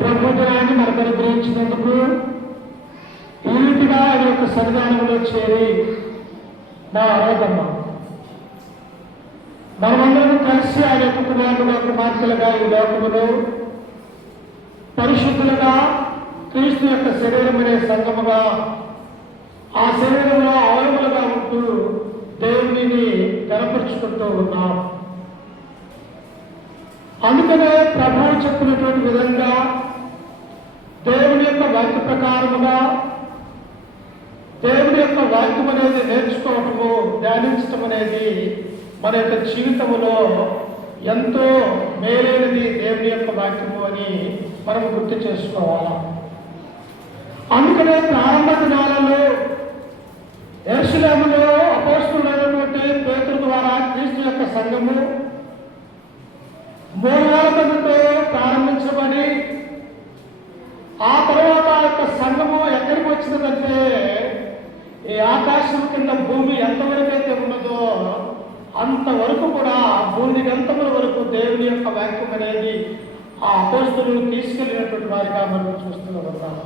ప్రభు దినాన్ని మనకు అనుగ్రహించినందుకు ఈ రీతిగా ఆయన యొక్క సన్నిధానంలో చేరి నా ఆరాధన మనమందరం కలిసి ఆయన యొక్క కుమారుడుగా కుమార్తెలుగా ఈ లోకములో పరిశుద్ధులుగా క్రీస్తు యొక్క శరీరం అనే సంఘముగా ఆ శరీరంలో అవయములుగా ఉంటూ దేవునిని కనపరుచుకుంటూ ఉన్నాం. అందుకనే ప్రభువు చెప్పినటువంటి విధంగా దేవుని యొక్క వాక్య ప్రకారముగా దేవుని యొక్క వాక్యం అనేది నేర్చుకోవటము, ధ్యానించటం అనేది మన యొక్క జీవితంలో ఎంతో మేలైనది దేవుని యొక్క వాక్యము అని మనం గుర్తు చేసుకోవాలి. అందుకనే ప్రారంభ దినాలలో యెరూషలేములో అపోస్తలుడైనటువంటి పేతురు ద్వారా క్రీస్తు యొక్క సంఘము 3000 మందితో ప్రారంభించబడి ఆ తర్వాత యొక్క సంఘము ఎక్కడికి వచ్చిందంటే ఈ ఆకాశం కింద భూమి ఎంతవరకు అయితే ఉన్నదో అంతవరకు కూడా భూమి గంతముల వరకు దేవుని యొక్క వాక్యం అనేది ఆ అపోస్తలులు తీసుకెళ్ళినటువంటి వారిగా మనం చూస్తూ ఉన్నాము.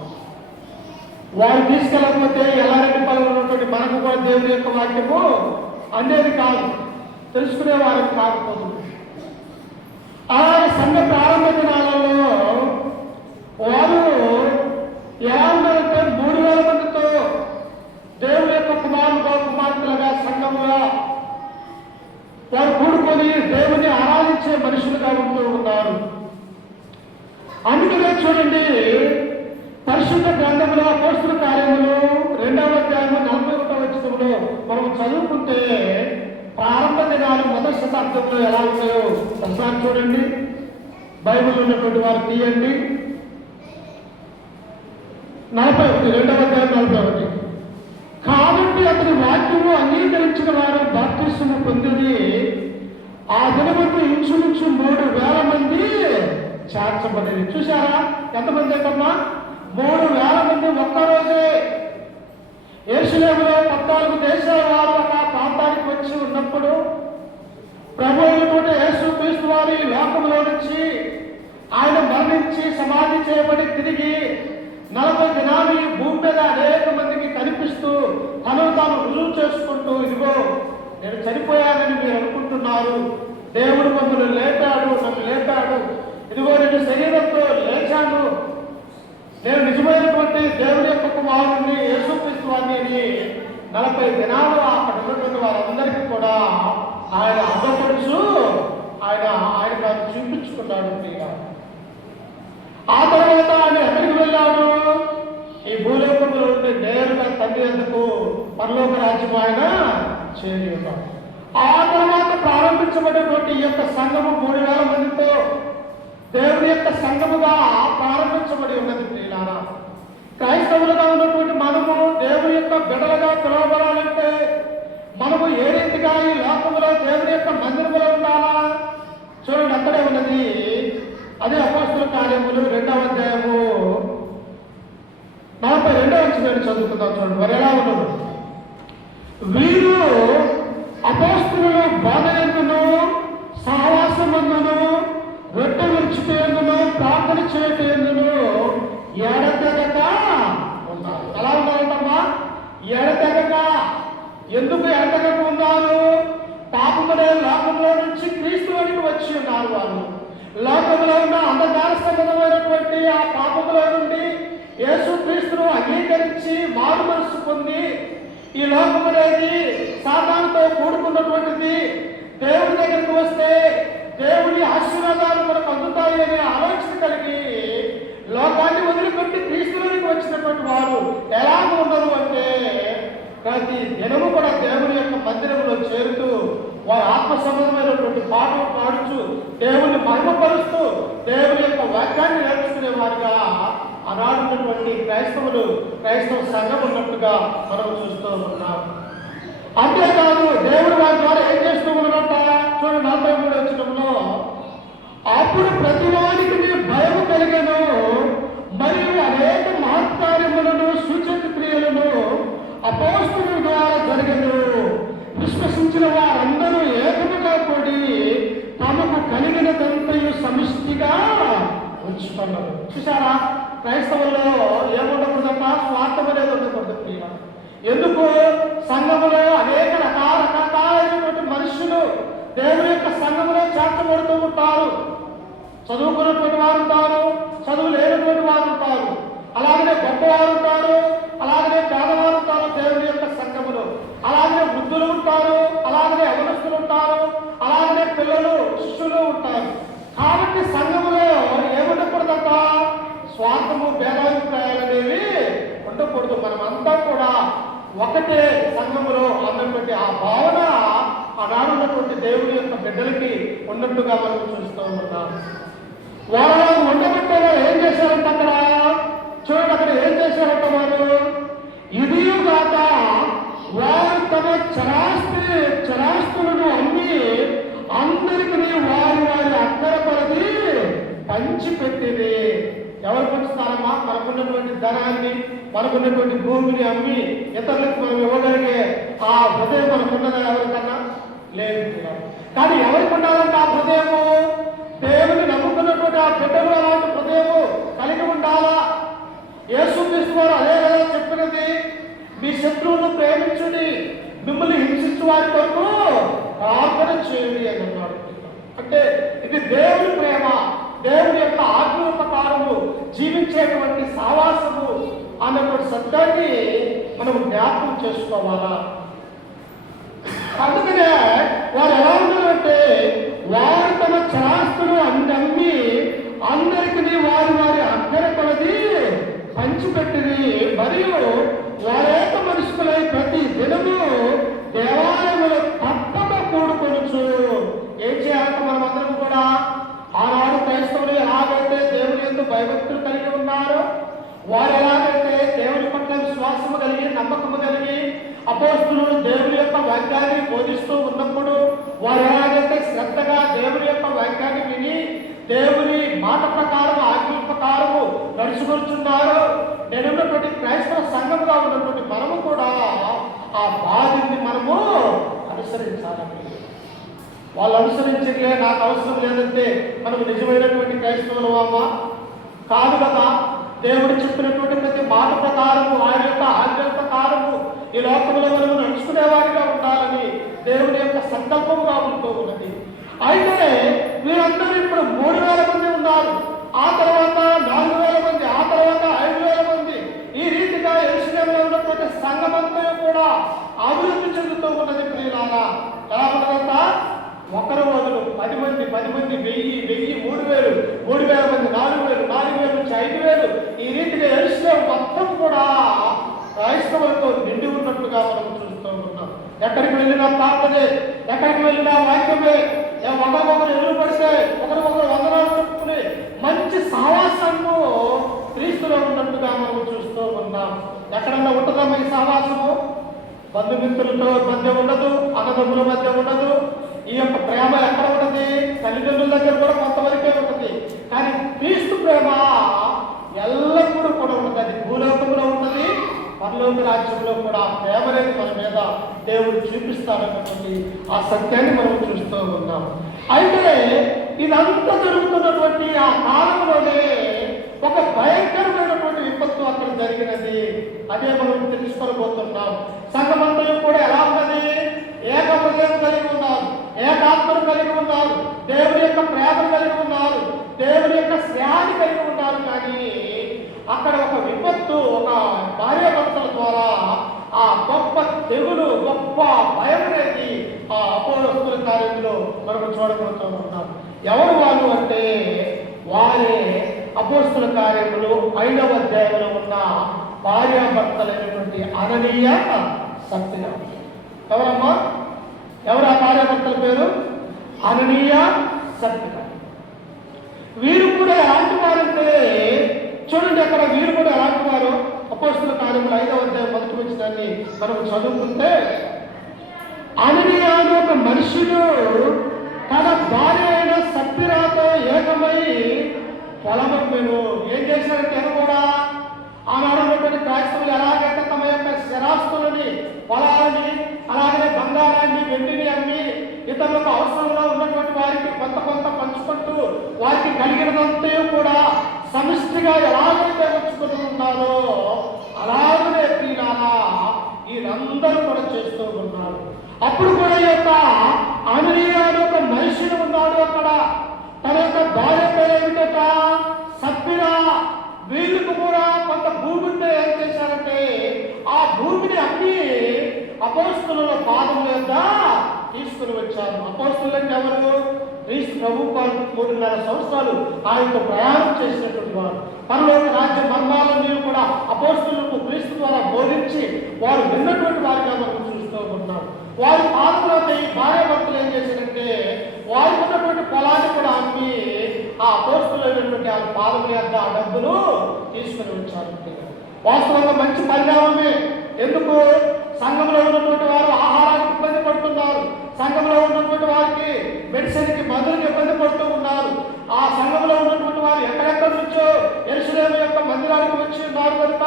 వారు తీసుకెళ్ళకపోతే ఎల్లారెడ్డి పనులు ఉన్నటువంటి మనకు కూడా దేవుని యొక్క వాక్యము అనేది కాదు, తెలుసుకునే వారికి కాకపోతుంది. అలాగే సంఘ ప్రారంభ దినాలలో వారు ఎలా ఉన్నారంటే 3000 మందితో దేవుని యొక్క కుమార్తెలుగా సంఘముగా వారు కూడుకొని దేవుని ఆరాధించే మనుషులుగా ఉంటూ ఉన్నారు. అందుకనే చూడండి, పరిశుద్ధ గ్రంథంలో అపోస్తల కార్యములు 2వ అధ్యాయము 41వ వచనంలో మనం చదువుకుంటే ప్రారంభ దినాలు మొదటి శతాబ్దంలో ఎలా ఉన్నాయో ఒకసారి చూడండి. బైబిల్ ఉన్నటువంటి వారు తీయండి. 41 2వ అధ్యాయం 41. కాబట్టి అతని వాక్యము అంగీకరించిన వారు బాప్తిస్మము పొందిది ఆ దినమందు ఇంచుమించు 3000 మంది చేర్చబడింది. చూసారా ఎంతమంది అంటమ్మా? 3000 మంది ఒక్కరోజే. యెరూషలేములో 14 దేశాల వారు ఒక ప్రాంతానికి వచ్చి ఉన్నప్పుడు ప్రభువుతో యేసు క్రీస్తు వారి లోకంలో నుంచి ఆయన మరణించి సమాధి చేయబడి తిరిగి 40 దినాలు ఈ భూమి మీద అనేక మందికి కనిపిస్తూ తనను తాను రుజువు చేసుకుంటూ, ఇదిగో నేను చనిపోయానని మీరు అనుకుంటున్నారు, దేవుడు మమ్మల్ని లేపాడు, నన్ను లేపాడు, ఇదిగో నేను శరీరంతో లేచాను, నేను నిజమైనటువంటి దేవుని యొక్క కుమారుడిని యేసుక్రీస్తు వారిని 40 దినాలు అక్కడ ఉన్నటువంటి వారందరికీ కూడా ఆయన అర్థపరుచు ఆయన చూపించుకున్నాడు. ఆ తర్వాత ఆయన ఎక్కడికి వెళ్ళాడు? ఈ భూలోకంలో ఉంటే నేరుగా తండ్రి ఎందుకు పరలోక రాజ్యం ఆయన చేరి ఉన్నాడు. ఆ తర్వాత ప్రారంభించబడినటువంటి ఈ యొక్క సంఘము 3000 మందితో దేవుని యొక్క సంఘముగా ప్రారంభించబడి ఉన్నది. ప్రియులారా, క్రైస్తవులుగా ఉన్నటువంటి మనము దేవుని యొక్క బిడ్డలుగా పిలువబడాలంటే మనము ఏ రీతిగా ఈ లోకములో దేవుని యొక్క మందిరములో ఉండాలా? చూడండి, అక్కడే ఉన్నది. అదే అపోస్తల కార్యములు 2వ అధ్యాయము 42వ వచనం చదువుకుందాం. చూడండి, మరి ఎలా ఉన్నది. వీరు అపోస్తలులు బోధనందును సహవాసమందును రొట్టె విరుచుటయందును ప్రార్థన చేయటయందును ఎడతెగక ఉన్నారు. ఎలా ఉన్నారంటమ్మా? ఎడతెగక. ఎందుకు ఎడతెగక ఉన్నారు? పాపమునే లోకంలో నుంచి క్రీస్తులోనికి వచ్చి ఉన్నారు. వారు లోకంలో ఉన్న అంధకార సంబంధమైనటువంటి ఆ పాపములో నుండి యేసు క్రీస్తును అంగీకరించి మారు మనసు పొంది ఈ లోకం అనేది సాతానుతో కూడుకున్నటువంటిది, దేవుడి దగ్గరికి వస్తే దేవుడి ఆశీర్వాదాలు మనకు అందుతాయి అనే ఆలోచన కలిగి లోకాన్ని వదిలిపెట్టి క్రీస్తులోనికి వచ్చినటువంటి వారు ఎలాగ ఉన్నారు అంటే ప్రతి దినము కూడా దేవుని యొక్క మందిరంలో చేరుతూ వారు ఆత్మ సంబంధమైనటువంటి పాటలు పాడుచు దేవుని మహిమపరుస్తూ దేవుని యొక్క వాక్యాన్ని నేర్చుకునే వారిగా ఆనాడున్నటువంటి క్రైస్తవ సంఘం ఉన్నట్టుగా మనం చూస్తూ ఉన్నాం. అంతేకాదు దేవుడు వారి ద్వారా ఏం చేస్తూ ఉన్నారంట? చూడండి, 43వ వచనంలో అప్పుడు ప్రతివానికి భయం కలిగను మరియు అనేక మహత్కార్యములను సూచక క్రియలను అపోస్తలుల ద్వారా జరిగను. విశ్వసించిన వారందరూ ఏకముగా కూడి తమకు కలిగినదంతయు సమిష్టిగా ఉంచుతారు. ఉన్నారు. చూసారా, క్రైస్తవుల్లో ఏముండకూడదట? స్వార్థం అనేది ఉండకూడదు ప్రియ. ఎందుకు? సంఘములో అనేక రకరకాలైనటువంటి మనుషులు దేవుని యొక్క సంఘములో చేర్చబడుతూ ఉంటారు. చదువుకున్నటువంటి వారు ఉంటారు, చదువు లేనటువంటి వారు ఉంటారు, అలాగనే గొప్పవారు ఉంటారు, అలాగనే పేదవారు ఉంటారు దేవుని యొక్క సంఘములో, అలాగనే వృద్ధులు ఉంటారు, అలాగనే యవనస్తులు ఉంటారు, అలాగనే పిల్లలు శిష్యులు ఉంటారు. కాబట్టి సంఘములో ఏముండకూడదట? స్వార్థము, భేదాభిప్రాయాలు అనేవి ఉండకూడదు. మనమంతా కూడా ఒకటే సంఘములో అన్నటువంటి ఆ భావన ఆనాడు ఉన్నటువంటి దేవుని యొక్క బిడ్డలకి ఉన్నట్టుగా మనం చూస్తూ ఉన్నాం. వాళ్ళు ఉండబట్టే ఏం చేశారంట? అక్కడ చూడండి, అక్కడ ఏం చేశారంట వారు? ఇది కాక వారు తమ చరాస్తులను అమ్మి అందరికీ వారి వారి అక్కర కొలది పంచిపెట్టింది. ఎవరు పంచుతారమ్మా? మనకున్నటువంటి ధనాన్ని, మనకున్నటువంటి భూమిని అమ్మి ఇతరులకు మనం ఇవ్వగలిగే ఆ హృదయం మనకున్నదా? ఎవరికన్నా లేదు. కానీ ఎవరికి ఉండాలంటే ఆ హృదయము? దేవుని నమ్ముకున్నటువంటి ఆ బిడ్డలు అలాంటి హృదయము కలిగి ఉండాలా? యేసుక్రీస్తు వారు అదే కదా చెప్పినది, మీ శత్రువులను ప్రేమించుడి, మిమ్మల్ని హింసించు వారి కొరకు ప్రార్థన చేయండి అని అన్నాడు. అంటే ఇది దేవుని ప్రేమ, దేవుని యొక్క ఆత్మీయ ప్రకారము జీవించేటువంటి సావాసము అన్నటువంటి సత్యాన్ని మనం జ్ఞాపకం చేసుకోవాలా. అందుకనే వారు ఎలా ఉన్నారంటే, వారు తమ చరాస్తులు అమ్మి అందరికీ వారి వారి అక్కర కొలది పంచిపెట్టింది. మరియు వారేక మనుషులై ప్రతి దినము దేవాలయములో తప్పక కూడుకొనుచు. ఏం చేయాలంటే మనమందరం కూడా ఆనాడు క్రైస్తవులు ఎలాగైతే దేవుని యందు భయభక్తులు కలిగి ఉన్నారో, వారు ఎలాగైతే దేవుని పట్ల విశ్వాసము కలిగి, నమ్మకము కలిగి అపోస్తులు దేవుని యొక్క వాక్యాన్ని బోధిస్తూ ఉన్నప్పుడు వారు ఎలాగైతే శ్రద్ధగా దేవుని యొక్క వాక్యాన్ని విని దేవుని మాట ప్రకారం, ఆజ్ఞ ప్రకారము నడుచుకొచ్చున్నారో, నేనున్నటువంటి క్రైస్తవ సంఘంగా ఉన్నటువంటి మనము కూడా ఆ బాధ్యతని మనము అనుసరించాలని. వాళ్ళు అనుసరించే నాకు అవసరం లేదంటే మనకు నిజమైనటువంటి క్రైస్తవులు అమ్మ కాదు కదా. దేవుడు చెప్పినటువంటి ప్రతి మాట ప్రకారము, ఆయన యొక్క ఆజ్ఞ ప్రకారము ఈ లోకంలో మనం నడుచుకునేవారిగా ఉండాలని దేవుని యొక్క సంకల్పముగా ఉంటూ ఉన్నది. అయితే వీరందరూ ఇప్పుడు 3,000 మంది ఉన్నారు, ఆ తర్వాత 4,000 మంది, ఆ తర్వాత 5,000 మంది. ఈ రీతిగా యెరూషలేములో ఉన్నటువంటి సంఘమంతా కూడా అభివృద్ధి చెందుతూ ఉన్నది. ప్రియులారా, ఎలా ఉన్నదంతా? ఒకరు వదులు 10 మంది, 10 మంది, 1000, 3,000, 3,000 మంది, 4,000, 4,000 నుంచి 5,000. ఈ రీతిగా యెరూషలేము మొత్తం కూడా క్రైస్తవులతో నిండి ఉన్నట్లుగా మనం చూస్తూ ఉన్నాం. ఎక్కడికి వెళ్ళినా ప్రార్థనే, ఎక్కడికి వెళ్ళినా వాక్యమే, ఒకరికొకరు ఎదురు పడితే ఒకరికొకరు వందనాలు చెప్పుకుని మంచి సావాసము క్రీస్తులో ఉన్నట్టుగా మనం చూస్తూ ఉన్నాం. ఎక్కడన్నా ఉంటుందమ్మా ఈ సావాసము? బంధుమిత్రులతో మధ్య ఉండదు, అన్నదమ్ముల మధ్య ఉండదు. ఈ యొక్క ప్రేమ ఎక్కడ ఉంటుంది? తల్లిదండ్రుల దగ్గర కూడా కొంతవరకే ఉంటుంది. కానీ క్రీస్తు ప్రేమ ఎల్లప్పుడూ కూడా ఉంటుంది. అది భూలోకంలో ఉంటుంది, పరలోక రాజ్యంలో కూడా ప్రేమ అనేది మన మీద దేవుడు చూపిస్తాడన్నటువంటి ఆ సత్యాన్ని మనం చూస్తూ ఉన్నాం. అయితే ఇదంతా జరుగుతున్నటువంటి ఆ కాలంలోనే ఒక భయంకరమైనటువంటి విపత్తు అక్కడ జరిగినది. అదే మనం తెలుసుకోబోతున్నాం. సంఘమంతా కూడా ఎలా ఉన్నది? ఏక హృదయం కలిగి ఉన్నారు, ఏకాత్మను కలిగి ఉన్నారు, దేవుని యొక్క ప్రేమను కలిగి ఉన్నారు, దేవుని యొక్క స్నేహాన్ని కలిగి ఉన్నారు. కానీ అక్కడ ఒక విపత్తు, ఒక భార్యాభర్తల ద్వారా ఆ గొప్ప తెగులు, గొప్ప భయం అనేది ఆ అపోస్తలుల కార్యంలో మనకు చూడబోతూ ఉన్నాం. ఎవరు వాళ్ళు అంటే వారే అపోస్తలుల కార్యములు 5వ అధ్యాయంలో ఉన్న భార్యాభర్తలైనటువంటి అననీయ, సప్ఫీరా. ఎవరమ్మా? ఎవరు ఆ భార్యాభర్తల పేరు? అననీయ, సప్ఫీరా. వీరు కూడా ఎలాంటి వారంటే చూడండి, అక్కడ వీరు కూడా ఎలాంటి వారు? అపోస్తలుల కార్యములు 5వ అధ్యాయం 1వ వచనాన్ని మనం చదువుకుంటే, అననీయ అనే ఒక మనుషుడు తన భార్య అయిన సప్ఫీరాతో ఏకమై పొలమమ్మెను. ఏం చేశారంటే కూడా ఆనాడున్నటువంటి క్రైస్తవులు ఎలాగైతే తమ యొక్క స్థిరాస్తులని, పొలాలని, అలాగే బంగారాన్ని, వెండిని అమ్మి ఇతరులకు అవసరంలో ఉన్నటువంటి వారికి కొంత కొంత పంచుకుంటూ వారికి కలిగినదంతా కూడా సమిష్టిగా ఎలాగైతే ఉంచుకుని ఉన్నారో అలాగనే ప్రియులారా వీరందరూ కూడా చేస్తూ ఉన్నారు. అప్పుడు కూడా ఈ యొక్క అననీయ అనే ఒక మనిషిని ఉన్నాడు అక్కడ. తన యొక్క భార్య పేరు ఏమిటట? సప్పిరా. వీళ్ళకు కూడా కొంత భూమి ఉంటే ఏం చేశారంటే ఆ భూమిని అమ్మి అపోస్తలుల పాదముల యొద్ద తీసుకుని వచ్చారు. అపోస్తలులు అంటే ఎవరు? క్రీస్తు ప్రభు 3.5 సంవత్సరాలు ఆయనతో ప్రయాణం చేసినటువంటి వారు. పరలోక రాజ్య మర్మాలన్నీ కూడా అపోస్తలులకు క్రీస్తు ద్వారా బోధించి వారు విన్నటువంటి వారిగా మనం చూస్తూ ఉన్నాం. వారి పాదములపై భార్యాభర్తలు ఏం చేశారంటే వారికి ఉన్నటువంటి పొలాన్ని కూడా అమ్మి ఆ అపోస్తలులైనటువంటి ఆ పాదముల యొద్ద ఆ డబ్బులు తీసుకుని వచ్చారు. వాస్తవంగా మంచి పరిణామమే. ఎందుకు? సంఘంలో ఉన్నటువంటి వారు ఆహారానికి ఇబ్బంది పడుతున్నారు. సంఘంలో ఉన్నటువంటి వారికి మెడిసిన్కి మందులకు ఇబ్బంది పడుతూ ఉన్నారు. ఆ సంఘంలో ఉన్నటువంటి వారు ఎక్కడెక్కడి నుంచో యెరూషలేము యొక్క మందిరానికి వచ్చి ఉన్నారు కనుక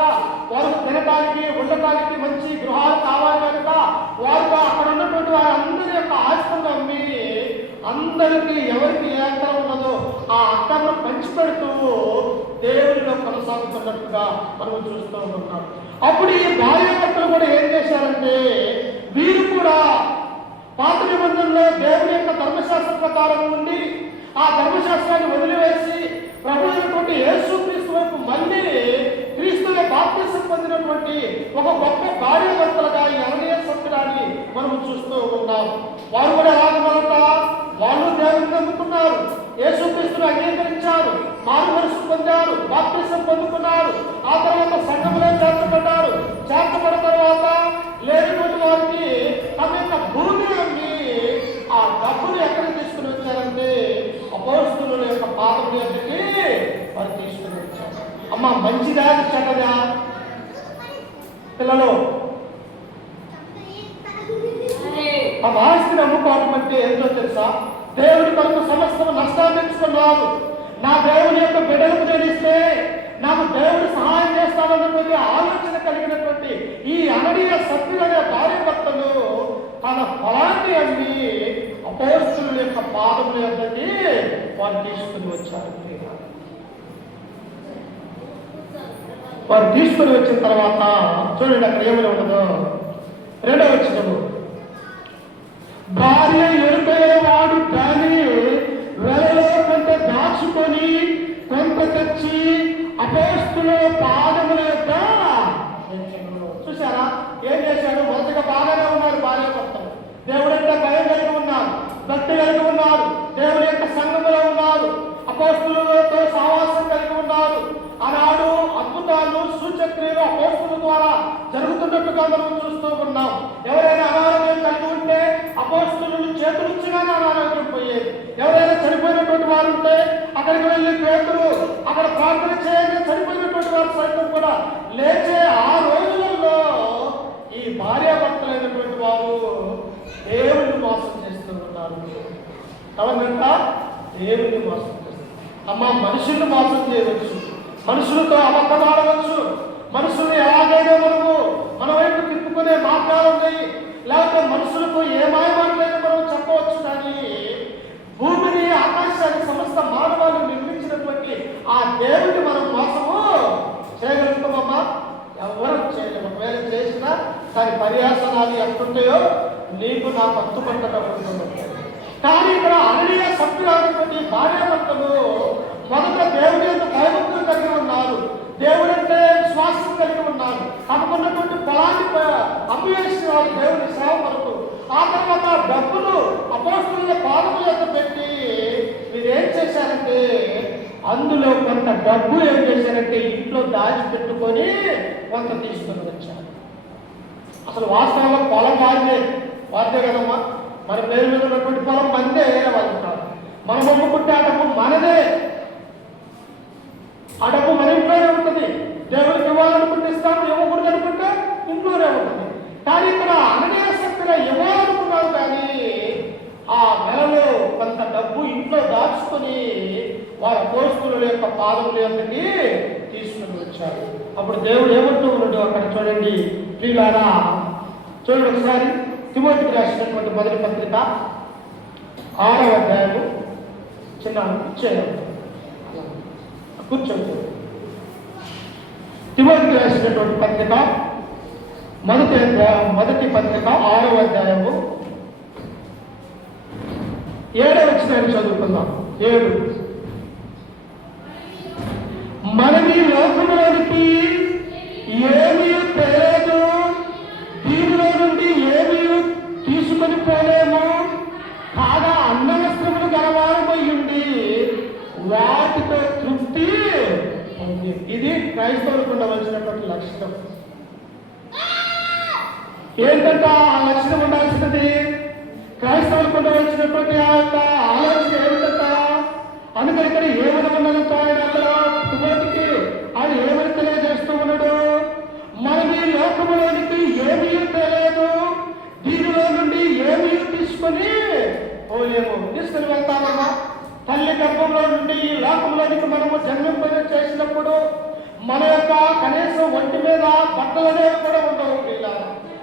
వారు తినడానికి ఉండటానికి మంచి గృహాలు కావాలి కనుక వారు అక్కడ ఉన్నటువంటి వారు అందరి యొక్క ఆస్తులను అమ్మి అందరికీ ఎవరికి ఏ అక్కర ఉన్నదో ఆ అక్కరను పంచిపెడుతూ దేవుడిలో కొనసాగుతున్నట్టుగా మనం చూస్తూ ఉన్నాం. అప్పుడు ఈ భార్యాభర్తలు కూడా ఏం చేశారంటే వీరు కూడా పాత నిబంధనలో దేవుని యొక్క ధర్మశాస్త్ర ప్రకారం ఉండి ఆ ధర్మశాస్త్రాన్ని వదిలివేసి ప్రభువైనటువంటి యేసుక్రీస్తు వైపు మళ్ళీ క్రీస్తులో బాప్తిసం పొందినటువంటి ఒక గొప్ప భార్యాభర్తలుగా ఈ అననీయ సప్పిరాని మనం చూస్తూ ఉన్నాం. వారు కూడా ఎలాగన్నారట? వాళ్ళు దేవుని నమ్ముకున్నారు, యేసుక్రీస్తును అంగీకరించారు, మారు మనసు పొందారు, బాప్తిసం పొందుకున్నారు. ఆ తర్వాత సంఘంలో చేర్చబడ్డారు. చేర్చబడిన తర్వాత లేనటువంటి వారికి తమ యొక్క భూమిని అమ్మి ఆ డబ్బులు ఎక్కడికి తీసుకుని వచ్చారంటే అపోస్తలుల యొక్క పాదముల యొద్దకి వారు తీసుకుని వచ్చారు. అమ్మ, మంచిదా చెడ్డదా? పిల్లలు, ఆ ఆస్తిని అమ్ముకోవడం అంటే ఏంటో తెలుసా? దేవుడి కొరకు సమస్తం నష్టాన్ని తెచ్చుకున్నారు. నా దేవుని యొక్క బిడ్డలకు తెలిస్తే నాకు దేవుడు సహాయం చేస్తానన్నటువంటి ఆలోచన కలిగినటువంటి ఈ అననీయ సప్పిరనే భార్యాభర్తలు తన పొలాన్ని అమ్మి అపోస్తలుల యొక్క పాదముల యొద్దకి వారు తీసుకుని వచ్చారు. వారు తీసుకుని వచ్చిన తర్వాత చూడండి అక్కడ ఏమైనా ఉండదో. 2వ వచనము, భార్య ఎరుపేవాడు కానీ వెలలో కొంత దాచుకొని కొంత తెచ్చి అపోస్తలుల పాదముల యొక్క చూసారా ఏం చేశాడు? మొదటిగా బాగానే ఉన్నారు భార్యాభర్తలు. దేవుడంటే భయం కలిగి ఉన్నారు, భక్తి కలిగి ఉన్నారు, దేవుని యొక్క సంఘములో ఉన్నారు, అపోస్తలులతో సహవాసం కలిగి ఉన్నారు. ఆనాడు అద్భుతాలు సూచక్రియలు అపోస్తలుల ద్వారా జరుగుతున్నట్టుగా మనం చూస్తూ ఉన్నాం. ఎవరైనా అనారోగ్యం కలిగి ఉంటే అపోస్తలులు చేతులుచ్చిగానే అనారోగ్యం పోయేది. ఎవరైనా చనిపోయినటువంటి వారు ఉంటే అక్కడికి వెళ్ళి పేతురు అక్కడ ప్రార్థన చేయగా చనిపోయినటువంటి వారు సైతం కూడా లేచే ఆ రోజులలో ఈ భార్యాభర్తలైనటువంటి వారు దేవుని మోసం చేస్తూ ఉన్నారు. ఎవరినంట? దేవుని మోసం చేస్తారు. అమ్మ, మనుషుల్ని మోసం చేయవచ్చు, మనుషులతో అబద్ధమాడవచ్చు, మనుషుల్ని ఎలాగైనా మన వైపు తిప్పుకునే మార్గాలు ఉన్నాయి. లేకపోతే మనుషులకు ఏ మాయమాటలైనా మనం చెప్పవచ్చు. కానీ భూమిని ఆకాశాన్ని సమస్త మానవాళ్ళు నిర్మించినటువంటి ఆ దేవుని మనం మోసము చేయగలుగుతామమ్మా? ఎవరు చేయలేము. ఒకవేళ చేసినా దాని పర్యాసనాలు ఎంతుంటాయో నీకు నాకు అంతుపట్టడం ఉంటుంది. కానీ ఇక్కడ అననీయ సప్పిరాటువంటి భార్యాభర్తలు మొదట దేవుని యొక్క భయభక్తులు కలిగి ఉన్నారు, దేవుడంటే విశ్వాసం కలిగి ఉన్నారు. తమకున్నటువంటి పొలాన్ని అమ్మివేసిన వారు దేవుని సేవ కొరకు. ఆ తర్వాత డబ్బులు అపోస్తలుల పాదముల యొక్క పెట్టి మీరేం చేశారంటే అందులో కొంత డబ్బు ఏం చేశారంటే ఇంట్లో దాచిపెట్టుకొని కొంత తీసుకొని వచ్చారు. అసలు వాస్తవంగా పొలం వారిదే కదమ్మా. మన పేరు మీద ఉన్నటువంటి పొలం మనదే, వేరే వాళ్ళు కాదు. మనం అమ్ముకుంటే ఆ డబ్బు మనదే, ఆ డబ్బు మన ఇంట్లోనే ఉంటుంది. దేవుడికి ఇవ్వాలనుకుంటే ఇస్తాము, ఇవ్వకూడదు అనుకుంటే ఇంట్లోనే ఉంటుంది. కానీ ఇక్కడ అననీయ సప్పిర ఇవ్వాలనుకున్నారు, కానీ ఆ నెలలో కొంత డబ్బు ఇంట్లో దాచుకొని వారి అపోస్తలుల యొక్క పాదముల యొద్దకి తీసుకుని వచ్చారు. అప్పుడు దేవుడు ఏమంటూ ఉన్నాడు అక్కడ చూడండి ప్రియులారా. చూడండి ఒకసారి తిమోతికి రాసినటువంటి మొదటి పత్రిక 6వ అధ్యాయము చిన్న ఇచ్చేయాలి. కూర్చోండి. తిమోతికి రాసినటువంటి పత్రిక మొదటి పత్రిక 6వ అధ్యాయము 7వ వచనాన్ని చదువుకుందాం. 7. మనది లోకములోనికి ఏమీ తెలియదు, దీనిలో నుండి ఏమీ తీసుకొని పోలేము, కాగా అన్నవస్త్రములు గలవారమై ఉండి వాటితో తృప్తి ఉంది. ఇది క్రైస్తవులకు ఉండవలసినటువంటి లక్షణం. ఏంటంట ఆ లక్షణం ఉండాల్సినది? క్రైస్తవులకు ఉండవలసినటువంటి ఆ యొక్క ఆలోచన ఏమిటంట? అందుకని ఇక్కడ ఏమని ఉన్నదంట ఆయన అక్కడ తిమోతికి ఆయన ఏమని తెలియజేస్తూ ఉన్నాడు? మనం ఈ లోకములోనికి ఏమీ తెలియదు, దీనిలో నుండి ఏమీ తీసుకొని పోలేము. తీసుకుని వెళ్తామమ్మా. తల్లి గర్భంలో నుండి ఈ లోకంలోనికి మనము జన్మింప చేసినప్పుడు మన యొక్క కనీసం ఒంటి మీద బట్టలు అనేవి కూడా ఉండవు. ఇలా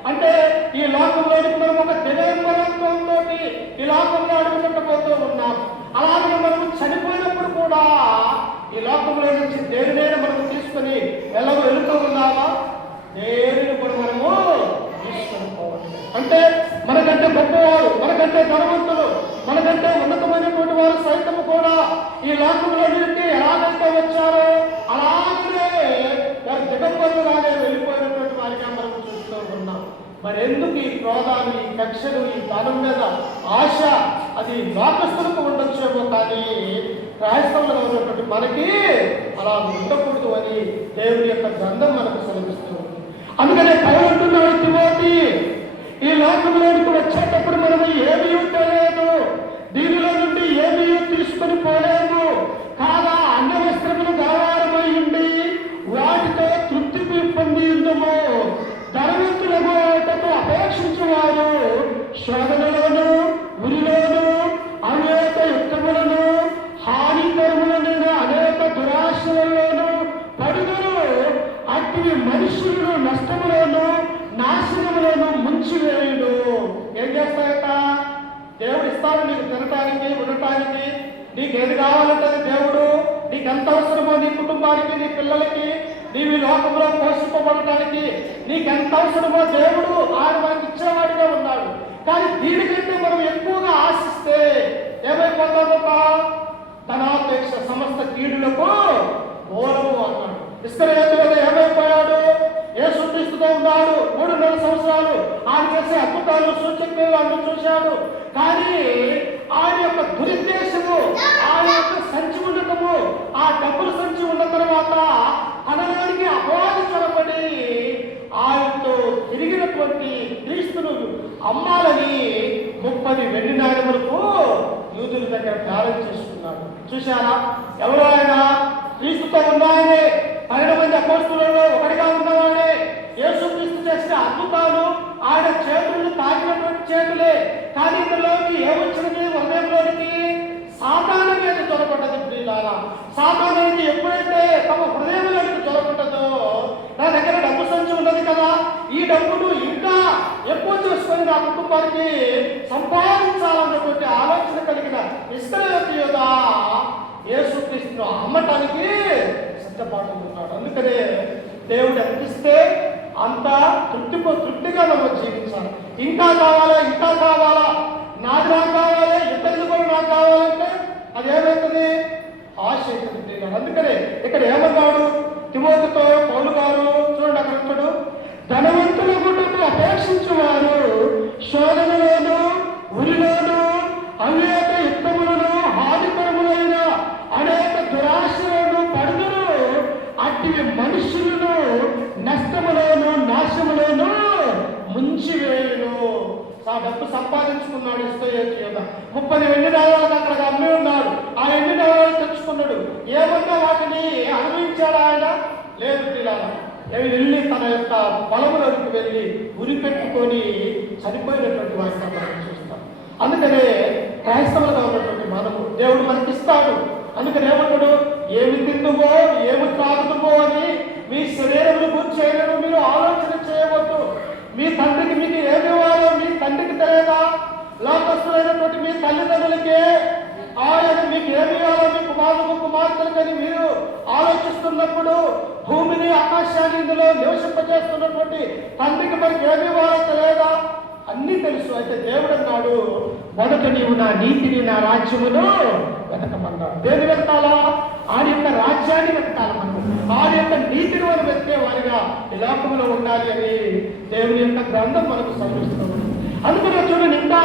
అంటే ఈ లోకంలోనికి మనం ఒక దివ్యంతో ఈ లోకంలో అడుగుతుంటపోతూ ఉన్నాం. అలాగే మనము చనిపోయినప్పుడు కూడా ఈ లోకంలో నుంచి దేనినైనా మనము తీసుకొని వెళ్తూ ఉన్నామా? దేనిని కూడా మనము తీసుకొని పోవాలి. అంటే మనకంటే గొప్పవారు, మనకంటే ధనవంతులు, మనకంటే ఉన్నతమైనటువంటి వారు సైతం కూడా ఈ లోకంలోనికి ఎలాగైతే వచ్చారో అలాగే వారు దిగంబరులుగానే వెళ్ళిపోయినటువంటి వారిగా మనం చూస్తూ ఉన్నాం. మరి ఎందుకు ఈ క్రోధాలు, ఈ కక్షలు, ఈ ధనం మీద ఆశ? అది లోకస్తులకు ఉండొచ్చేమో, కానీ క్రైస్తవులుగా ఉన్నటువంటి మనకి అలా ఉండకూడదు అని దేవుడి యొక్క గ్రంథం మనకు సెలవిస్తూ ఉంది. అందుకనే పౌలు అంటున్నాడు, తిమోతి ఈ లోకంలోనికి వచ్చేటప్పుడు మనము ఏమీ తెలియదు, దీనిలో నుండి ఏమీ తీసుకొని పోలేము, కాగా అన్నవస్త్రములు గలవారమై ఉండి వాటితో తృప్తి పొంది ఉందము. ధనవంతులకు అపేక్షించేవారు శోధనలోను, ఉరిలోను, అనేక యుద్ధములను, హానికరములైన అనేక దురాశలలోను పడుదురు. అట్టి మనుషులను నష్టములోను, నాశనములను ముంచివేయుడు. ఏం చేస్తాయట? దేవుడు ఇస్తాడు నీకు తినటానికి, ఉండటానికి. నీకు ఏది కావాలంటే దేవుడు, నీకు ఎంత అవసరమో నీ కుటుంబానికి, నీ పిల్లలకి, నీవి లోకంలో పోషింపబడటానికి నీకెంత అవసరమో దేవుడు ఆయన మనకి ఇచ్చేవాడిగా ఉన్నాడు. కానీ దీనికంటే మనం ఎక్కువగా ఆశిస్తే ఏమైపోతాడట? ధనాపేక్ష సమస్త కీడులకు మూలము అన్నాడు. ఇస్కరియోతు ఏమైపోయాడు? యేసుక్రీస్తుతో ఉన్నాడు 3.5 సంవత్సరాలు. ఆయన చేసే అద్భుతాలు, సూచక్రియలు అన్ని చూశాడు. కానీ ఆయన యొక్క దురుద్దేశము, ఆయన యొక్క సంచి ఉండటము, ఆ డబ్బుల సంచి ఉన్న తర్వాత తనలోనికి అపవాది చొరబడి ఆయనతో తిరిగినటువంటి క్రీస్తును అమ్మాలని 30 వెండి నాణెములకు యూదుల దగ్గర త్యాగం చేసుకున్నాడు. చూశారా? ఎవరు ఆయన? క్రీస్తుతో ఉన్నాయనే 12 మంది అపోస్తలులలో ఒకటిగా ఉన్నవాడే. యేసుక్రీస్తు చేసిన అద్భుతాలు ఆయన చేతులను తాకినటువంటి చేతులే. కానీ ఇందులోకి ఏమొచ్చినది? హృదయంలోనికి సాతాను మీద చొరబడ్డది. ప్రియులారా, సాతాను అనేది ఎప్పుడైతే తమ హృదయంలోనికి చొరబడ్డదో, నా దగ్గర డబ్బు సంచి ఉన్నది కదా, ఈ డబ్బును ఇంకా ఎక్కువ చేసుకొని నా కుటుంబానికి సంపాదించాలన్నటువంటి ఆలోచన కలిగిన ఇస్కరియోతు యూద యేసుక్రీస్తును అమ్మటానికి సిద్ధపడుతున్నాడు. అందుకనే దేవుడు అనిపిస్తే అంత తృప్తిగా మనం జీవించాలి. ఇంకా కావాలా, ఇంకా కావాలా, నాది నాకు కావాలి, ఇతరులు కూడా నాకు కావాలంటే అది ఏమవుతుంది? ఆశ అవుతుంది. అందుకనే ఇక్కడ ఏమన్నాడు తిమోతితో పౌలు గారు? చూడండి అక్కడ ఉంటాడు, ధనవంతుల గుడ్డకు అపేక్షించేవారు శోధనలోను, ఉరిలోను, అనేక యుద్ధములను, హానికరములైన అనేక దురాశలను పడుదురు. అట్టి మనుషులను నష్టములోను, నాశములోను ముంచివేయును. ఆ డబ్బు సంపాదించుకున్నాడు ఇస్కరియోతు యూద. 30 వెండి నాణాలకు అక్కడ అమ్మి ఉన్నాడు. ఆ వెండి నాణాలు తెచ్చుకున్నాడు. ఏమన్నా వాటిని అనుభవించాడు ఆయన? లేదు. పిల్లలు వెళ్ళి తన యొక్క పొలంలోకి వెళ్ళి ఉరి పెట్టుకొని చనిపోయినటువంటి వారిని మనం చూస్తాం. అందుకనే క్రైస్తవులుగా ఉన్నటువంటి మనము దేవుడు మనకి ఇస్తాడు. అందుకని ఏమంటాడు? ఏమి తిందుమో, ఏమి త్రాగుతుమో అని మీ శరీరమును గురించి మీరు ఆలోచన చేయవద్దు. మీ తండ్రికి మీకు ఏమి ఇవ్వాలో మీ తండ్రికి తెలియదా? లోకస్తులైనటువంటి మీ తల్లిదండ్రులకే ఆయన మీకు ఏమి ఇవ్వాలో మీ కుమారులకు, కుమార్తెలకని మీరు చూస్తున్నప్పుడు భూమిని ఆకాశాన్ని ఇందులో నివసింపజేస్తున్నటువంటి తండ్రికి మనకి ఏమీ వారత లేదా? అన్నీ తెలుసు. అయితే దేవుడు అన్నాడు, మొదట నీవు నా నీతిని నా రాజ్యమును వెతకమన్నాడు. దేని వెతకాలా? ఆయన యొక్క రాజ్యాన్ని వెతకాలి. మనం ఆయన యొక్క నీతిని మనం వెతికే వారిగా ఈ లోకంలో ఉండాలి అని దేవుని యొక్క గ్రంథం మనకు సూచిస్తుంది. అందుకనే చూడండి, ఇంకా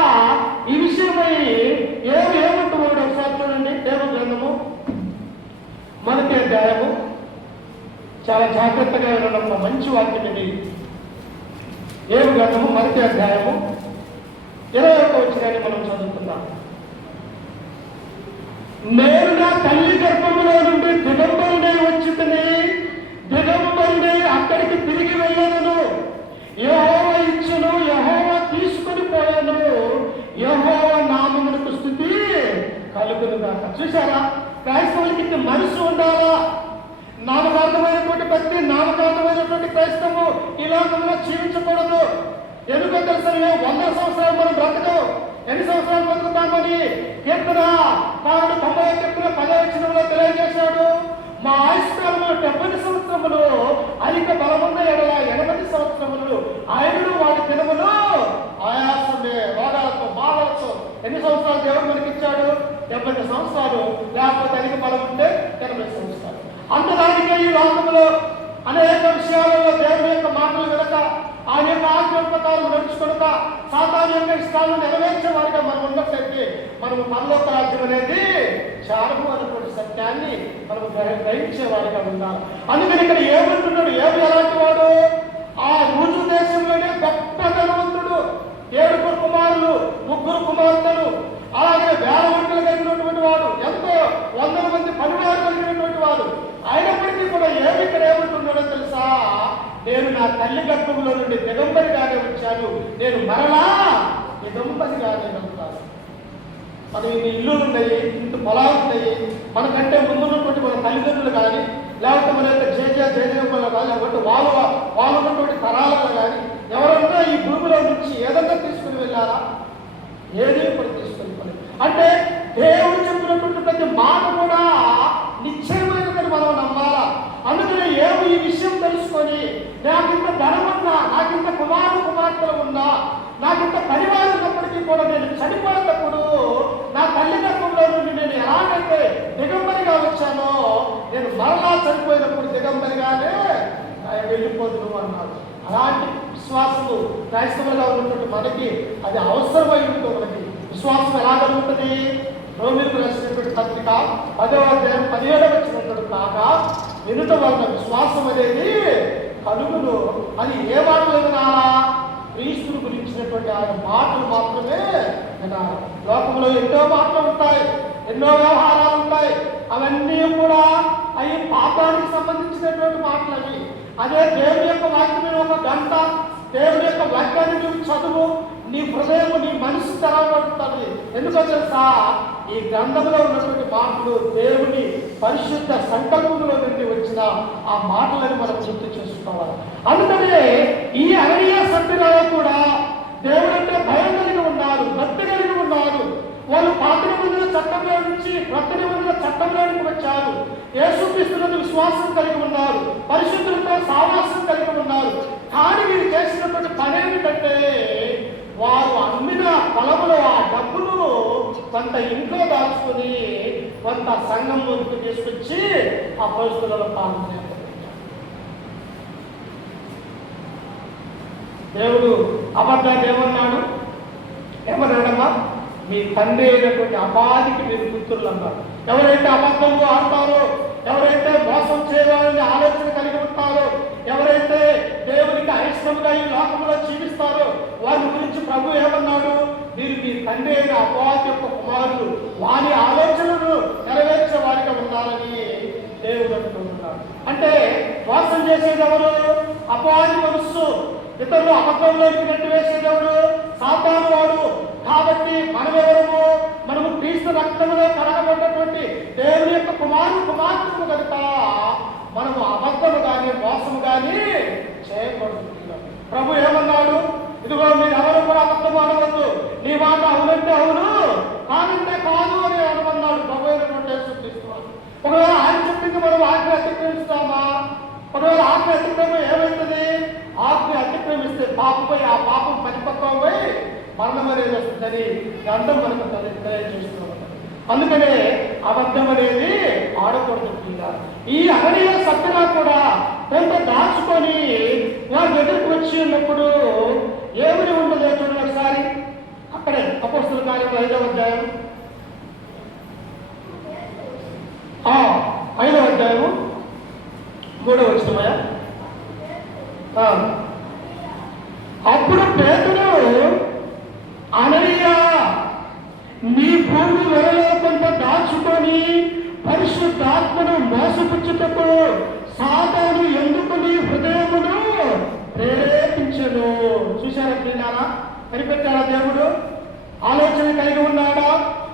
ఈ విషయమై ఏమంటున్నాడు ఒకసారి చూడండి. దేవుని గ్రంథము మొదటి అధ్యాయము, చాలా జాగ్రత్తగా వినడం మంచి వాక్యం ఇది. ఏడు గ్రంథము మొదటి అధ్యాయము 21వ వచనాన్ని మనం చదువుతున్నాం. నేను నా తల్లి గర్భములో నుండి దిగంబరుడై వచ్చితిని, దిగంబరుడై అక్కడికి తిరిగి వెళ్ళను. యెహోవా ఇచ్చును, యెహోవా తీసుకొని పోయాను, యెహోవా నామమునకు స్తుతి కలుగును గాక. చూసారా, క్రైస్తవులకి మనసు ఉండాలా? నామకార్థమైనటువంటి భక్తి, నామకార్థమైనటువంటి క్రైస్తవు ఈ లోకంలో జీవించకూడదు. ఎందుకో తెలుసా? 100 సంవత్సరాలు మనం బ్రతకం. ఎన్ని సంవత్సరాలు బ్రతుకుతామని కీర్తన 10వ వచనంలో తెలియజేశాడు. మా ఆయుష్కాలంలో 70 సంవత్సరములు, అధిక బలమున్న 80 సంవత్సరములు, ఆయనను వాడి దినములు ఆయాసమే, రోగాలతో, బాధలతో. ఎన్ని సంవత్సరాలు దేవుడు మనకిచ్చాడు? 70 సంవత్సరాలు. లేకపోతే అధిక బలం ఉంటే 80 సంవత్సరాలు. అంతదానికే ఈ లోకంలో అనేక విషయాలలో దేవుని యొక్క మాటలు వినక, ఆయన యొక్క ఆజ్ఞ ప్రకారం నడుచుకొనక, సాతాను యొక్క ఇష్టాలను నెరవేర్చే వారిగా మనం ఉన్నట్లయితే మనము పరలోక రాజ్యం అనేది చారము అనేటువంటి సత్యాన్ని మనము గ్రహించే వారిగా ఉండాలి. అందుకని ఇక్కడ ఏమంటున్నాడు? ఏమి ఎలాంటి వాడు? ఆ రూజు దేశంలోనే గొప్ప ధనవంతుడు, 7 కుమారులు, 3 కుమార్తెలు, అలాగే 1000 ఒంటెలు కలిగినటువంటి వాడు, ఎంతో 100 మంది పనివారు కలిగినటువంటి వాడు. అయినప్పటికీ కూడా ఇక్కడ ఏమంటున్నాడో తెలుసా? నేను నా తల్లి గర్భంలో నుండి దిగంబరిగానే వచ్చాను, నేను మరలా దిగంబరిగానే వెళ్తాను. మన ఇల్లు ఉన్నాయి, ఇంత పొలాలు ఉన్నాయి, మనకంటే ముందున్నటువంటి మన తల్లిదండ్రులు కానీ, లేకపోతే మన యొక్క జేజమ్మలు కానీ, లేకపోతే వాళ్ళు ఉన్నటువంటి తరాలలో కానీ ఎవరన్నా ఈ భూమిలో నుంచి ఏదన్నా తీసుకుని వెళ్ళారా? ఏది కూడా తీసుకుని పోలేదు. అంటే దేవుడు చెప్పినటువంటి ప్రతి మాట కూడా నిశ్చయమైనదని మనం నమ్మాలా. అందుకనే ఈ విషయం తెలుసుకొని, నాకింత ధనం ఉన్నా, నాకింత కుమార్తెలు ఉన్నా, నాకింత పరివారం ఉన్నప్పటికీ కూడా నేను చనిపోయినప్పుడు నా తల్లి గర్భంలో నుండి నేను ఎలాగైతే దిగంబరిగా వచ్చానో, నేను మరలా చనిపోయినప్పుడు దిగంబరిగానే వెళ్ళిపోదును అన్నాడు. అలాంటి విశ్వాసము క్రైస్తవులుగా ఉన్నటువంటి మనకి అది అవసరమై ఉంటుంది. మనకి విశ్వాసం ఎలా కలుగుతుంది? రోమీయులకు రాసినటువంటి పత్రిక 10వ అధ్యాయం 17వ వచనం కాగా, వినుట వలన విశ్వాసం అనేది కలుగును. అది ఏ మాటలు వినాలా? క్రీస్తుని గురించినటువంటి ఆయన మాటలు మాత్రమే వినాలి. లోకంలో ఎన్నో మాటలు ఉంటాయి, ఎన్నో వ్యవహారాలు ఉంటాయి. అవన్నీ కూడా అవి పాపానికి సంబంధించినటువంటి మాటలు. అవి అదే దేవుని యొక్క వాక్యమైన ఒక గంట దేవుని యొక్క వాక్యాన్ని నువ్వు చదువు, నీ హృదయం, నీ మనసు తెరవబడుతుంది. ఎందుకో తెలుసా? ఈ గ్రంథంలో ఉన్నటువంటి మాటలు దేవుని పరిశుద్ధ సంకల్పంలో నుండి వచ్చిన ఆ మాటలను మనం గుర్తు చేసుకోవాలి. అందుకనే ఈ అననీయ సభ్యులలో కూడా దేవుడు అంటే భయం కలిగి ఉన్నారు, భక్తి కలిగి ఉన్నారు. వాళ్ళు పాత నిబంధన చట్టంలో నుంచి క్రొత్త నిబంధన చట్టంలోనికి వచ్చారు. యేసుక్రీస్తునందు విశ్వాసం కలిగి ఉన్నారు, పరిశుద్ధులతో సావాసం కలిగి ఉన్నారు. కానీ వీరు చేసినటువంటి పని ఏమిటంటే, వారు అమ్మిన పొలములో ఆ డబ్బును కొంత ఇంట్లో దాచుకుని కొంత సంఘం ముందుకు తీసుకొచ్చి అపొస్తలుల పాల్గొన్నారు. దేవుడు అబద్ధాన్ని ఏమన్నాడమ్మా? మీ తండ్రి అయినటువంటి అపాధికి మీరు పుత్రులు అన్నారు. ఎవరైతే అబద్ధంలో ఆడతారో, ఎవరైతే మోసం చేయాలని ఆలోచన కలిగి ఉంటారో, ఎవరైతే దేవునికి అయిష్టంగా ఈ లోకంలో జీవిస్తారో, వారి గురించి ప్రభు ఏమన్నాడు? మీరు మీ తండ్రి అయిన అపవాది యొక్క కుమారులు, వారి ఆలోచనలు నెరవేర్చే వారిగా ఉన్నారని దేవుడు అంటున్నాడు. అంటే మోసం చేసేది ఎవరు? అపవాది మనస్సు. ఇతరులు అబద్ధంలోకి నెట్టివేసేది ఎవరు? సాతాను వాడు. కాబట్టి మనమెవరము? మనము క్రీస్తు రక్తంలో కడగబడ్డటువంటి దేవుని యొక్క కుమార్తెలు కనుక మనము అబద్ధము కానీ మోసము కానీ చేయకూడదు. ప్రభు ఏమన్నాడు? ఇదిగో మీరు ఎవరు కూడా అబద్ధము అనవద్దు, నీ మాట అవునంటే అవును, కాదంటే కాదు అని అనమన్నాడు ప్రభు అయినటువంటి యేసుక్రీస్తు. ఒకవేళ ఆయన చెప్పింది మనం ఆజ్ఞ అతిక్రమిస్తామా? పాపపోయి ఆ పాపం పరిపక్వమై మరణం అనేది వస్తుందని గ్రంథం మనకు తెలియజేస్తూ ఉంటుంది. అందుకనే అబద్ధం అనేది ఆడకూడదు. ఈ అననీయ సప్తరా కూడా కొంత దాచుకొని వారి దగ్గరికి వచ్చి ఉన్నప్పుడు ఏమని ఉండదో చూడండి ఒకసారి. అక్కడే అపోస్తలుల కార్యములు 5వ అధ్యాయం 5వ అధ్యాయము 3వ వచనమయ్యా. అప్పుడు పేతురు, అననీయ, నీ భూమి వెలలో కొంత దాచుకొని పరిశుద్ధాత్మను మోసపుచ్చుటకు సాతాను ఎందుకు నీ హృదయమును ప్రేరేపించను. చూశారా ప్రియులారా? కనిపెట్టాడా దేవుడు? ఆలోచన కలిగి ఉన్నాడా?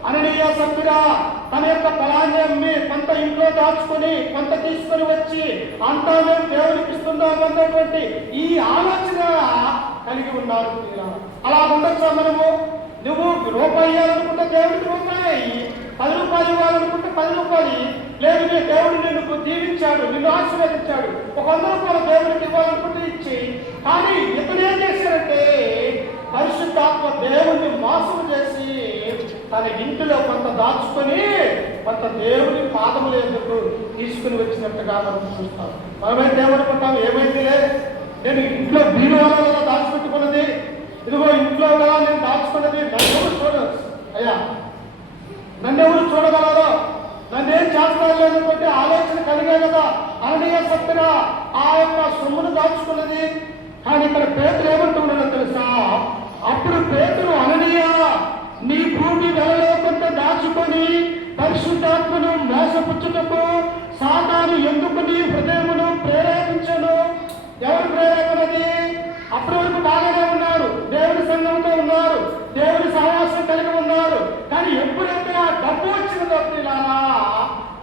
అననీయ సభ్యుడా తన యొక్క పొలాన్ని అమ్మి కొంత ఇంట్లో దాచుకొని కొంత తీసుకొని వచ్చి అంతా మేము దేవుడికి ఇస్తున్నాం అన్నటువంటి ఈ ఆలోచన కలిగి ఉన్నారు. అలా ఉండొచ్చా మనము? నువ్వు రూపాయి ఇవ్వాలనుకుంటే దేవుడికి రూపాయి, 10 రూపాయలు ఇవ్వాలనుకుంటే 10 రూపాయలు. లేదు, నీ దేవుడు నిన్ను దీవించాడు, నిన్ను ఆశీర్వదించాడు, ఒక 100 రూపాయలు దేవుడికి ఇవ్వాలనుకుంటే ఇచ్చి. కానీ ఇతను ఏం చేశారంటే పరిశుద్ధాత్మ దేవుడిని మోసం చేసి తన ఇంటిలో కొంత దాచుకొని కొంత దేవుని పాదముల ఎందుకు తీసుకుని వచ్చినట్టుగా మనం చూస్తాం. మనమైతే ఏమనుకుంటాం, ఏమైందిలే నేను ఇంట్లో బీరువాలలో దాచిపెట్టుకున్నది, ఇదిగో ఇంట్లో నేను దాచుకున్నది, నన్నెవరు చూడవచ్చు అయ్యా, నన్నెవరు చూడగలరో, నన్నేం చేస్తారు లేదనుకుంటే ఆలోచన కలిగే కదా అననీయ సభ్యుడా ఆ యొక్క సొమ్మును దాచుకున్నది. కానీ ఇక్కడ పేతురు ఏమంటున్నాడో తెలుసా? అప్పుడు పేతురు, అననీయ, నీ భూమి వెలలో కొంత దాచుకొని పరిశుద్ధాత్మను మోసపుచ్చుటకు సాతాను ఎందుకు నీ హృదయమును ప్రేరేపించను. ఎవరు ప్రేరేపణది? అప్పటి వరకు బాగానే ఉన్నారు, దేవుని సంఘంతో ఉన్నారు, దేవుని సహవాసం కలిగి ఉన్నారు. కానీ ఎప్పుడైతే ఆ డబ్బు వచ్చినదో పిల్లారా,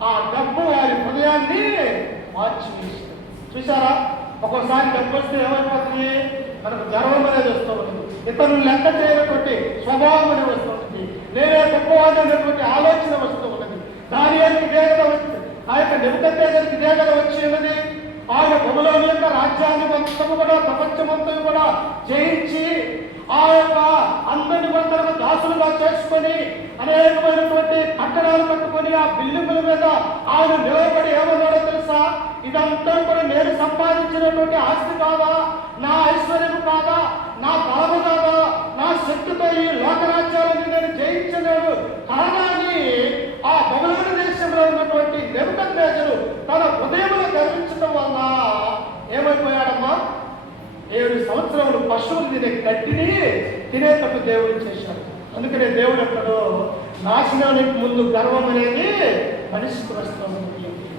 ఆ డబ్బు వారి హృదయాన్ని మార్చివేసింది. చూసారా? ఒక్కోసారి డబ్బు వస్తే ఏమైపోతుంది? మనకు గర్వం అనేది వస్తూ ఉంటుంది, ఇతరులు లెక్క చేయనటువంటి స్వభావం అనేది వస్తూ ఉంటుంది, నేనే గొప్పవాడు అనేటువంటి ఆలోచన వస్తూ ఉన్నది. దానియానికి ఇదే కదా వచ్చింది, ఆ యొక్క నెబుకద్నెజరుకి ఇదే కదా వచ్చి ఉన్నది. ఆయన బబులోను యొక్క రాజ్యాన్ని మొత్తము కూడా ప్రపంచమంతా కూడా జయించి ఆ యొక్క అందరిని కూడా దాసులుగా చేసుకొని అనేకమైనటువంటి కట్టడాలు కట్టుకొని ఆ బిల్డింగుల మీద ఆయన నిలబడి ఏమన్నాడో తెలుసా? ఇదంతా కూడా నేను సంపాదించినటువంటి ఆస్తి కాదా, నా ఐశ్వర్యం కాదా, నా బలము కాదా, నా శక్తితో ఈ లోకరాజ్యాలను నేను జయించలేను కాదని ఆ బబులోను దేశంలో ఉన్నటువంటి నెబుకద్నెజరు తన హృదయంలో గర్వించడం వల్ల ఏమైపోయాడమ్మా? 7 సంవత్సరములు పశువులు తినే గడ్డిని తినేటట్టు దేవుడు చేశాడు. అందుకనే దేవుడు ఎక్కడో నాశనానికి ముందు గర్వం అనేది మనిషికి వస్తుంది.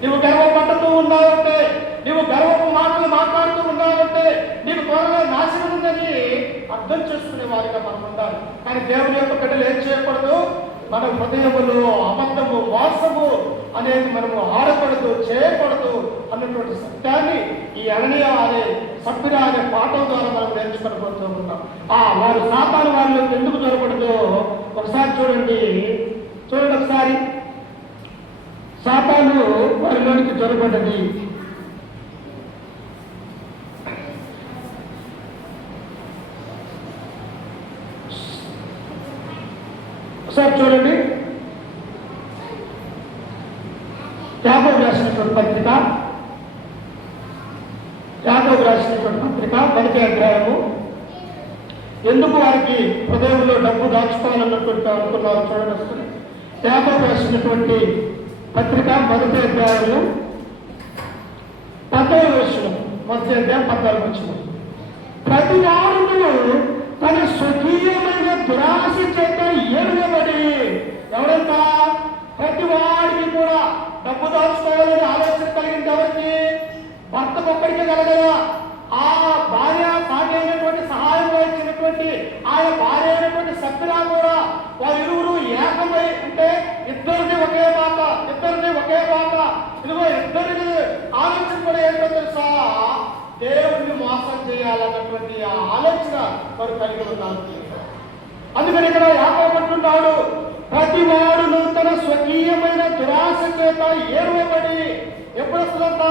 నువ్వు గర్వపడుతూ ఉన్నావంటే, నువ్వు గర్వపు మాటలు మాట్లాడుతూ ఉన్నావంటే నీకు త్వరగా నాశనం ఉందని అర్థం చేసుకునే వారిగా మనం ఉండాలి. కానీ దేవుని యొక్క బిడ్డలు ఏం చేయకూడదు? మన హృదయములో అబద్ధము, మోసము అనేది మనము ఆడకూడదు, చేయకూడదు అన్నటువంటి సత్యాన్ని ఈ అననీయ అనే సభ్యుల అనే పాఠం ద్వారా మనం నేర్చుకోబోతూ ఉన్నాం. వారు సాతాను వాళ్ళు ఎందుకు దొరకకూడదు ఒకసారి చూడండి ఒకసారి. సాతాను వారిలోనికి దొరకబడ్డది. ఒకసారి చూడండి, యాకోబు రాసినటువంటి పత్రిక 10వ అధ్యాయము. ఎందుకు వారికి హృదయంలో డబ్బు దాచుకోవాలన్నటువంటి అనుకున్నారు చూడండి వస్తుంది. యాకోబు రాసినటువంటి పత్రిక 1వ అధ్యాయము 10వ వచనం, 1వ అధ్యాయం 14వ వచనం. ప్రతి వారును తన స్వకీయమైన దురాశ చేత ఏలుబడి, ఎవరంతా? ప్రతి వాడికి కూడా డబ్బు దాచుకోవాలని ఆలోచన కలిగింది. ఎవరికి? భర్తకు ఒక్కడికే కలగదా? ఆ భార్య సాటి అయినటువంటి సహాయం వహించినటువంటి ఆయన భార్య అయినటువంటి సత్యరా కూడా వారిరువురు ఏకమై ఉంటే ఇద్దరిని ఒకే మాట, ఇదిగో ఇద్దరిని ఆలోచన కూడా ఏంటో తెలుసా? దేవుణ్ణి మోసం చేయాలన్నటువంటి ఆ ఆలోచన వారు కలిగి ఉన్నారు. అందుకని ఇక్కడ యాకోబు అంటున్నాడు, ప్రతి వాడును తన స్వకీయమైన దురాశ చేత ఏర్వబడి. ఎప్పుడు వస్తుందంట?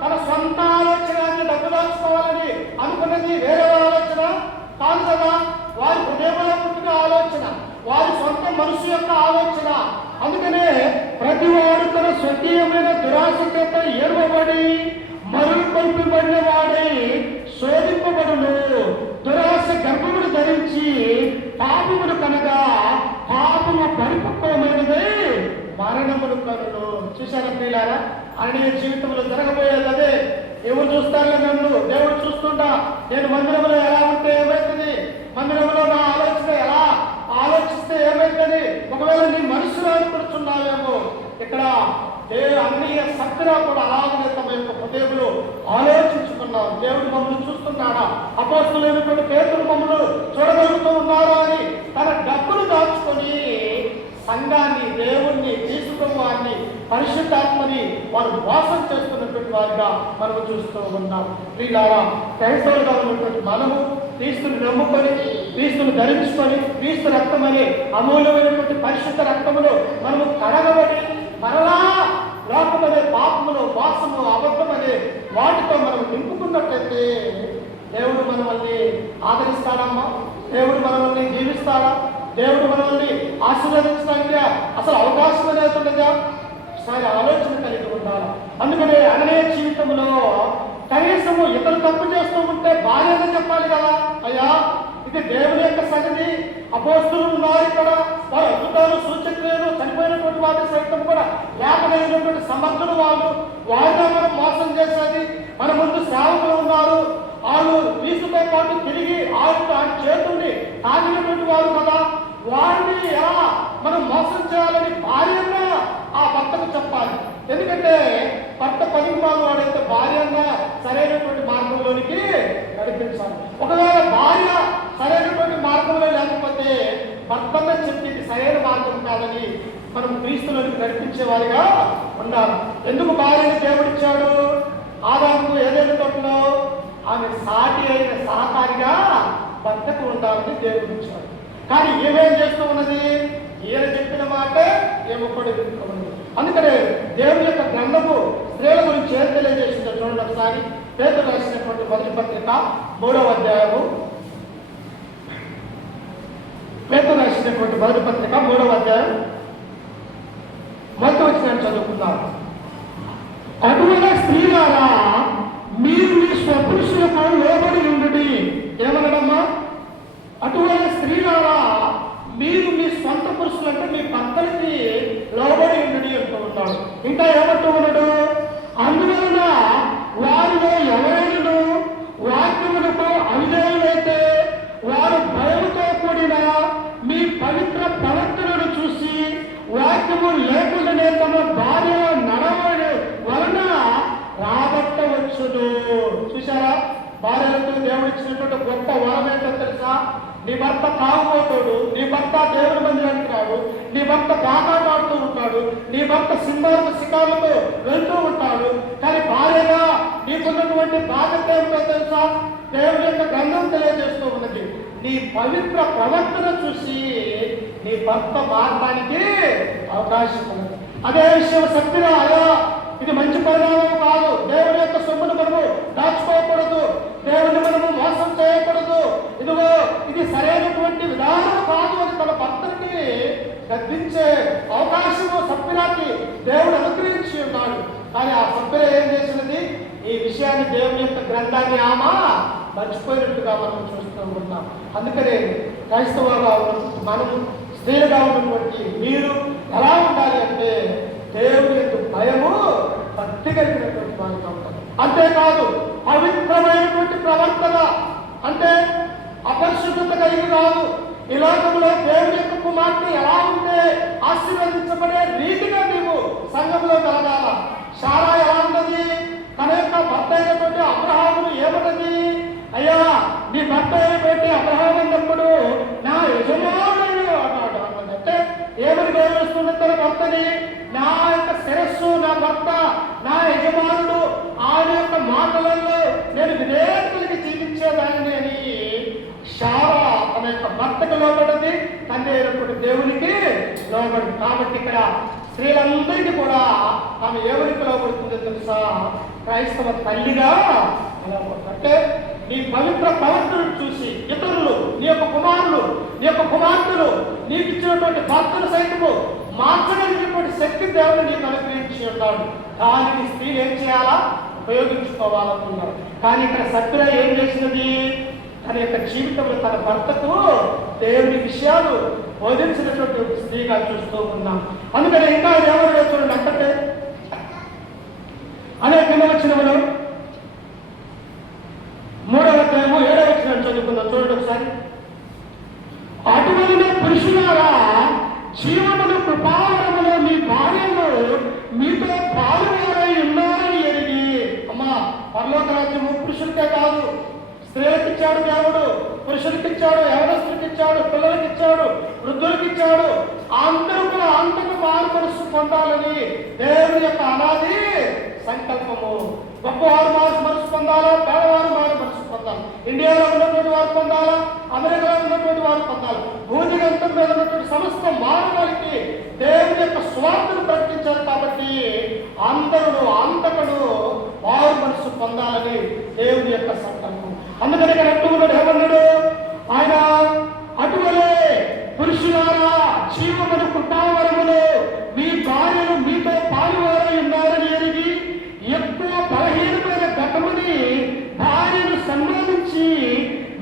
తన సొంత ఆలోచన డబ్బు దాచుకోవాలని అనుకున్నది వేరే ఆలోచన మనసు యొక్క ఆలోచన. అందుకనే ప్రతివాడు తన స్వకీయమైన దురాశ చేత ఏర్వబడి మరులు కొల్పబడిన వాడై శోధింపబడును. దురాశ గర్భమును ధరించి పాపమును కనగా పాపము పరిపక్వమైనదే మరణమును కనును. చూశారా ప్రియులారా, ఆయన జీవితంలో జరగబోయేది అదే. ఎవరు చూస్తారు నన్ను? దేవుడు చూస్తుంటా. నేను మందిరంలో ఎలా ఉంటే ఏమవుతుంది, మందిరంలో నా ఆలోచన ఎలా ఆలోచిస్తే ఏమవుతుంది? ఒకవేళ నీ మనసులో అనుకుంటున్నావేమో, ఇక్కడ అన్ని సత్యగా కూడా అలాగనే తమ యొక్క హృదయంలో ఆలోచించుకున్నాం. దేవుడు మమ్మల్ని చూస్తున్నాడా? అపోస్తలులైనటువంటి పేతురు మమ్మల్ని చూడగలుగుతూ ఉన్నారా అని తన డబ్బులు దాచుకొని సంఘాన్ని, దేవుణ్ణి, తీసుకుని పరిశుద్ధాత్మని వారు మోసం చేస్తున్నటువంటి వారిగా మనము చూస్తూ ఉన్నాం. వీళ్ళారా క్రైస్తవులుగా ఉన్నటువంటి మనము క్రీస్తుని నమ్ముకొని, క్రీస్తుని ధరించుకొని, క్రీస్తు రక్తమని అమూల్యమైనటువంటి పరిశుద్ధ రక్తములో మనము కడగబడి మరలా లోకమనే పాపములు, వాసము, అబద్ధమనే వాటితో మనం నింపుకున్నట్లయితే దేవుడు మనల్ని ఆదరిస్తాడమ్మా? దేవుడు మనల్ని జీవిస్తాడా? దేవుడు మనల్ని ఆశీర్వదించడానికి అసలు అవకాశం అనేది ఉండదా? ఒకసారి ఆలోచన కలిగి ఉండాలి. అందుకనే అననే జీవితంలో కనీసము ఇతరులు తప్పు చేస్తూ ఉంటే బాధ్యత చెప్పాలి కదా. అయ్యా, ఇది దేవుని యొక్క సన్నిధి, అపోస్తులు ఉన్నారు ఇక్కడ, వారు అద్భుతాలు, సూచక్రియలు, చనిపోయినటువంటి వారి సైతం కూడా లేకపోయినటువంటి సమర్థులు వారిగా మనం మోసం చేసేది. మన ముందు సేవకులు ఉన్నారు, వాళ్ళు వీసుతో పాటు తిరిగి ఆయన చేతుల్ని తాగినటువంటి వారు కదా, వారిని ఎలా మనం మోసం చేయాలని భార్యగా ఆ భర్తకు చెప్పాలి. ఎందుకంటే భర్త పనికిమాల వాడైతే భార్యగా సరైనటువంటి మార్గంలోనికి నడిపించాలి. ఒకవేళ భార్య సరైనటువంటి మార్గంలో లేకపోతే భర్తనే చెప్పి సరైన మార్గం కాదని మనం క్రీస్తులోనికి నడిపించే వారిగా ఉండాలి. ఎందుకు భార్యని దేవుడిచ్చాడు? ఆదాముకు ఏదైనా తోటలో ఆమె సాటి అయిన సహకారిగా భర్తకు ఉండాలని దేవుడిచ్చాడు. కానీ ఏమేం చేస్తూ ఉన్నది? ఈయన చెప్పిన మాట ఏమో కూడా వింటున్నది. అందుకనే దేవుని యొక్క గ్రంథము స్త్రీల గురించి ఏం తెలియజేసిందో చూడండి ఒకసారి. పేతురు రాసినటువంటి మొదటి పత్రిక 3వ అధ్యాయము, పేతురు రాసినటువంటి మొదటి పత్రిక 3వ అధ్యాయం మొదటి వచనాన్ని చదువుకున్నారు. అటువంటి స్త్రీలారా మీరు మీ స్వపురుషులకు లోబడి ఉండుడి. ఏమన్నాడమ్మా? అటువంటి స్త్రీలారా మీరు మీ సొంత పురుషులు అంటే మీ భర్తలకి లోబడి ఉండుడి అంటూ ఉంటాడు. ఇంకా ఏమంటూ ఉన్నాడు? అందువలన వారిలో ఎవరైనా వాక్యములకు అవిధేయులైతే వారు భయముతో కూడిన మీ పవిత్ర ప్రవర్తనను చూసి వాక్యము లేకుండానే తమ భార్య నడవడి వలన రాబట్టవచ్చును. చూసారా, భార్యలకు దేవుడు ఇచ్చినటువంటి గొప్ప వరం ఏంటో తెలుసా? నీ భర్త తాగుపోతాడు, నీ భర్త దేవుడి మందిరానికి రాడు, నీ భర్త బాగా పాడుతూ ఉంటాడు, నీ భర్త సింహాలకు శిఖాలకు వెళ్తూ ఉంటాడు. కానీ భార్యగా నీకున్నటువంటి బాధ్యత ఏమిటో తెలుసా? దేవుడి యొక్క గ్రంథం తెలియజేస్తూ ఉన్నది. నీ పవిత్ర ప్రవర్తన చూసి నీ భర్త మారడానికి అవకాశం ఉన్నది. అదే విషయం సత్యగా అలా ఇది మంచి పరిణామం కాదు. దేవుని యొక్క సొమ్మును మనము దాచుకోకూడదు, దేవుని మనము మోసం చేయకూడదు. ఇదిగో ఇది సరైనటువంటి విధానం కాదు అని తన భర్తకి గద్దించే అవకాశము సభ్యులకి దేవుడు అనుగ్రహించి ఉన్నాడు. కానీ ఆ సభ్యులు ఏం చేసినది? ఈ విషయాన్ని దేవుని యొక్క గ్రంథాన్ని ఆమె మర్చిపోయినట్టుగా మనం చూస్తూ ఉన్నాం. అందుకనే క్రైస్తవుగా ఉన్నటువంటి మనము, స్త్రీలుగా ఉన్నటువంటి మీరు ఎలా ఉండాలి అంటే దేవుని యొక్క భయము భక్తి కలిగినటువంటి వారిగా ఉంటారు. అంతేకాదు పవిత్రమైనటువంటి ప్రవర్తన అంటే అపరిశుద్ధత కలిగి కాదు. ఈ లోకంలో దేవుని యొక్క కుమార్తె ఎలా ఉంటే ఆశీర్వదించబడే రీతిగా నీవు సంఘంలో కలగాల. శారా ఎలా ఉన్నది? తన యొక్క భర్త అయినటువంటి అబ్రహామును ఏమన్నది? అయ్యా, నీ భర్త అయినటువంటి అబ్రహాము అన్నప్పుడు నా యజమానుడు అన్నాడు. అంటే ఏమని గౌరవిస్తున్న తన భర్తని? నా యొక్క శిరస్సు, నా భర్త, నా యజమానుడు, ఆయన యొక్క మాటలలో నేను విధేయతలకి జీవించేదాన్ని అని శారా తన యొక్క భర్తకు లోబడింది, తండ్రి అయినటువంటి దేవునికి లోబడింది. కాబట్టి ఇక్కడ స్త్రీలందరికీ కూడా ఆమె ఎవరికి లోబడుతుందో తెలుసా? క్రైస్తవ తల్లిగా నిలబడుతుంది. అంటే నీ పవిత్ర ప్రవర్తనను చూసి ఇతరులు, నీ యొక్క కుమారులు, నీ యొక్క కుమార్తెలు నీకు ఇచ్చినటువంటి భర్తను సైతము మార్చగలిగినటువంటి శక్తి దేవుడు నీకు అనుగ్రహించి ఉన్నాడు. దానిని స్త్రీలు ఏం చేయాలా? ఉపయోగించుకోవాలనుకున్నారు. కానీ ఇక్కడ సత్య ఏం చేసినది? తన యొక్క జీవితంలో తన భర్తకు దేవుని విషయాలు బోధించినటువంటి స్త్రీగా చూస్తూ ఉన్నాం. అందుకని ఇంకా ఎవరు చూడండి, అంటే అనేక వచనములు 3వ అధ్యాయము 7వ వచనం చదువుకుందాం. చూడండి ఒకసారి. అటువంటి పురుషులారా, జీవమును కృపావరములో మీ భార్యలు మీతో పాలువారై ఉన్నారని ఎరిగి. అమ్మా, పరలోక రాజ్యము పురుషులకే కాదు, స్త్రీలకు ఇచ్చాడు దేవుడు, పురుషులకి ఇచ్చాడు, యవనస్తులకు ఇచ్చాడు, పిల్లలకి ఇచ్చాడు, వృద్ధులకి ఇచ్చాడు. అందరూ కూడా అంతకు మారు మనసు పొందాలని దేవుని యొక్క అనాది సంకల్పము. గొప్పవారు మారు మనసు పొందాలా, పేదవారు మారు మనసు పొందాలి. ఇండియాలో ఉన్నటువంటి వారు పొందాలా, అమెరికాలో ఉన్నటువంటి వారు పొందాలి. భూదిగంతం మీద ఉన్నటువంటి సమస్త మానవాళికి దేవుని యొక్క స్వార్థను ప్రకటించారు. కాబట్టి అందరూ అంతకుడు మారు మనసు పొందాలని దేవుని యొక్క సంకల్పం. అందుకని ఇక్కడ అంటున్నాడు, ఏమన్నాడు ఆయన? అటువలే పురుషులారా, జీవమును కృపావరములో మీ భార్యలు మీతో పాలువారై ఉన్నారని ఎరిగి ఎక్కువ బలహీనమైన ఘటముని భార్యను సన్మానించి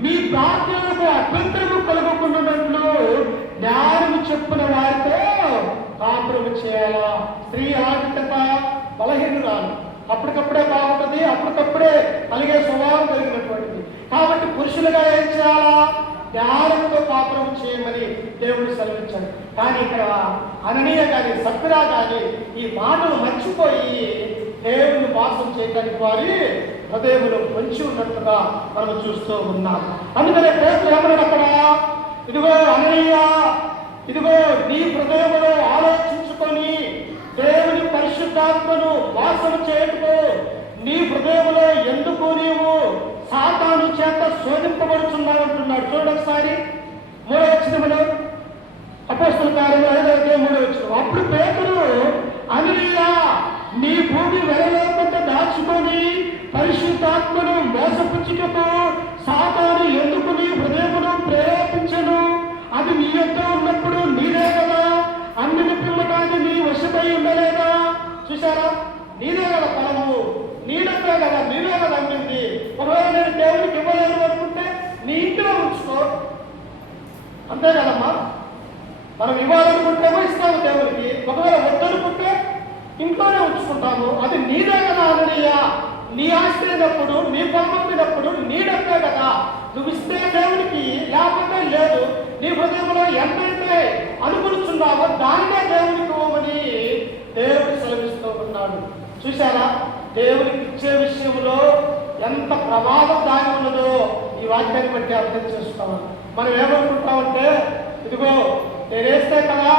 మీ బాధ్యతలకు అభ్యంతరము కలుగుకున్నట్లు జ్ఞానము చెప్పున వారితో కాపురము చేయాలా. స్త్రీ ఆధిక్యత బలహీనురాలు, అప్పటికప్పుడే బాగుంటుంది, అప్పటికప్పుడే కలిగే స్వభావం కలిగినటువంటిది. కాబట్టి పురుషులుగా ఏం చేయాలా? జ్ఞానంతో కాపురం చేయమని దేవుడు సెలవించాడు. కానీ ఇక్కడ అననీయ కానీ సత్పురా కానీ ఈ మాటలు మర్చిపోయి దేవుని మోసం చేయడానికి వారి హృదయములు పొంచి ఉన్నట్టుగా మనం చూస్తూ ఉన్నాం. అందుకనే పేతురు ఏమన్నాడు అక్కడ? ఇదిగో అననీయ, ఇదిగో నీ హృదయములో ఆలోచించుకొని దేవుని పరిశుద్ధాత్మను మోసం చేయటకు నీ హృదయములో ఎందుకు నీవు సాతాను చేత శోధింపబడుతున్నావు అంటున్నాడు. చూడండి ఒకసారి 3వ వచనములో, అపోస్తలుల కార్యములు 5వ అధ్యాయం 3వ వచనం. అప్పుడు పేతురు, అననీయ, నీ భూమి వెలలోకంత దాచుకొని పరిశుద్ధాత్మను మోసపుచ్చుటకు సాతాను ఎందుకు నీ హృదయమును ప్రేరేపించను? అది నీ యొక్క ఉన్నప్పుడు నీదే కదా, అన్నిని పిల్లటాన్ని నీ వశపై ఉండలేదా? చూసారా, నీదే కదా ఫలము, నీడపే కదా, నీవే కదా అమ్మింది. ఒకవేళ నేను దేవుడికి ఇవ్వలేదు అనుకుంటే నీ ఇంటిలో ఉంచుకో, అంతే కదమ్మా. మనం ఇవ్వాలనుకుంటేమో ఇస్తాము దేవుడికి, ఒకవేళ వద్దనుకుంటే ఇంట్లోనే ఉంచుకుంటాము. అది నీదే కదా అననీయ, నీ ఆస్తి అయినప్పుడు, నీ పొలమైనప్పుడు నీడపే కదా, నువ్వు ఇస్తే దేవుడికి, లేకపోతే లేదు. నీ హృదయంలో ఎంతైతే అనుకుంటున్నావో దానినే దేవుడికి ఇవ్వమని దేవుడు సెలవిస్తూ ఉన్నాడు. చూసారా, దేవుడికి ఇచ్చే విషయంలో ఎంత ప్రమాదం దాగి ఉన్నదో ఈ వాక్యాన్ని బట్టి అర్థం చేసుకోవాలి. మనం ఏమనుకుంటామంటే, ఇదిగో నేనేస్తే కదా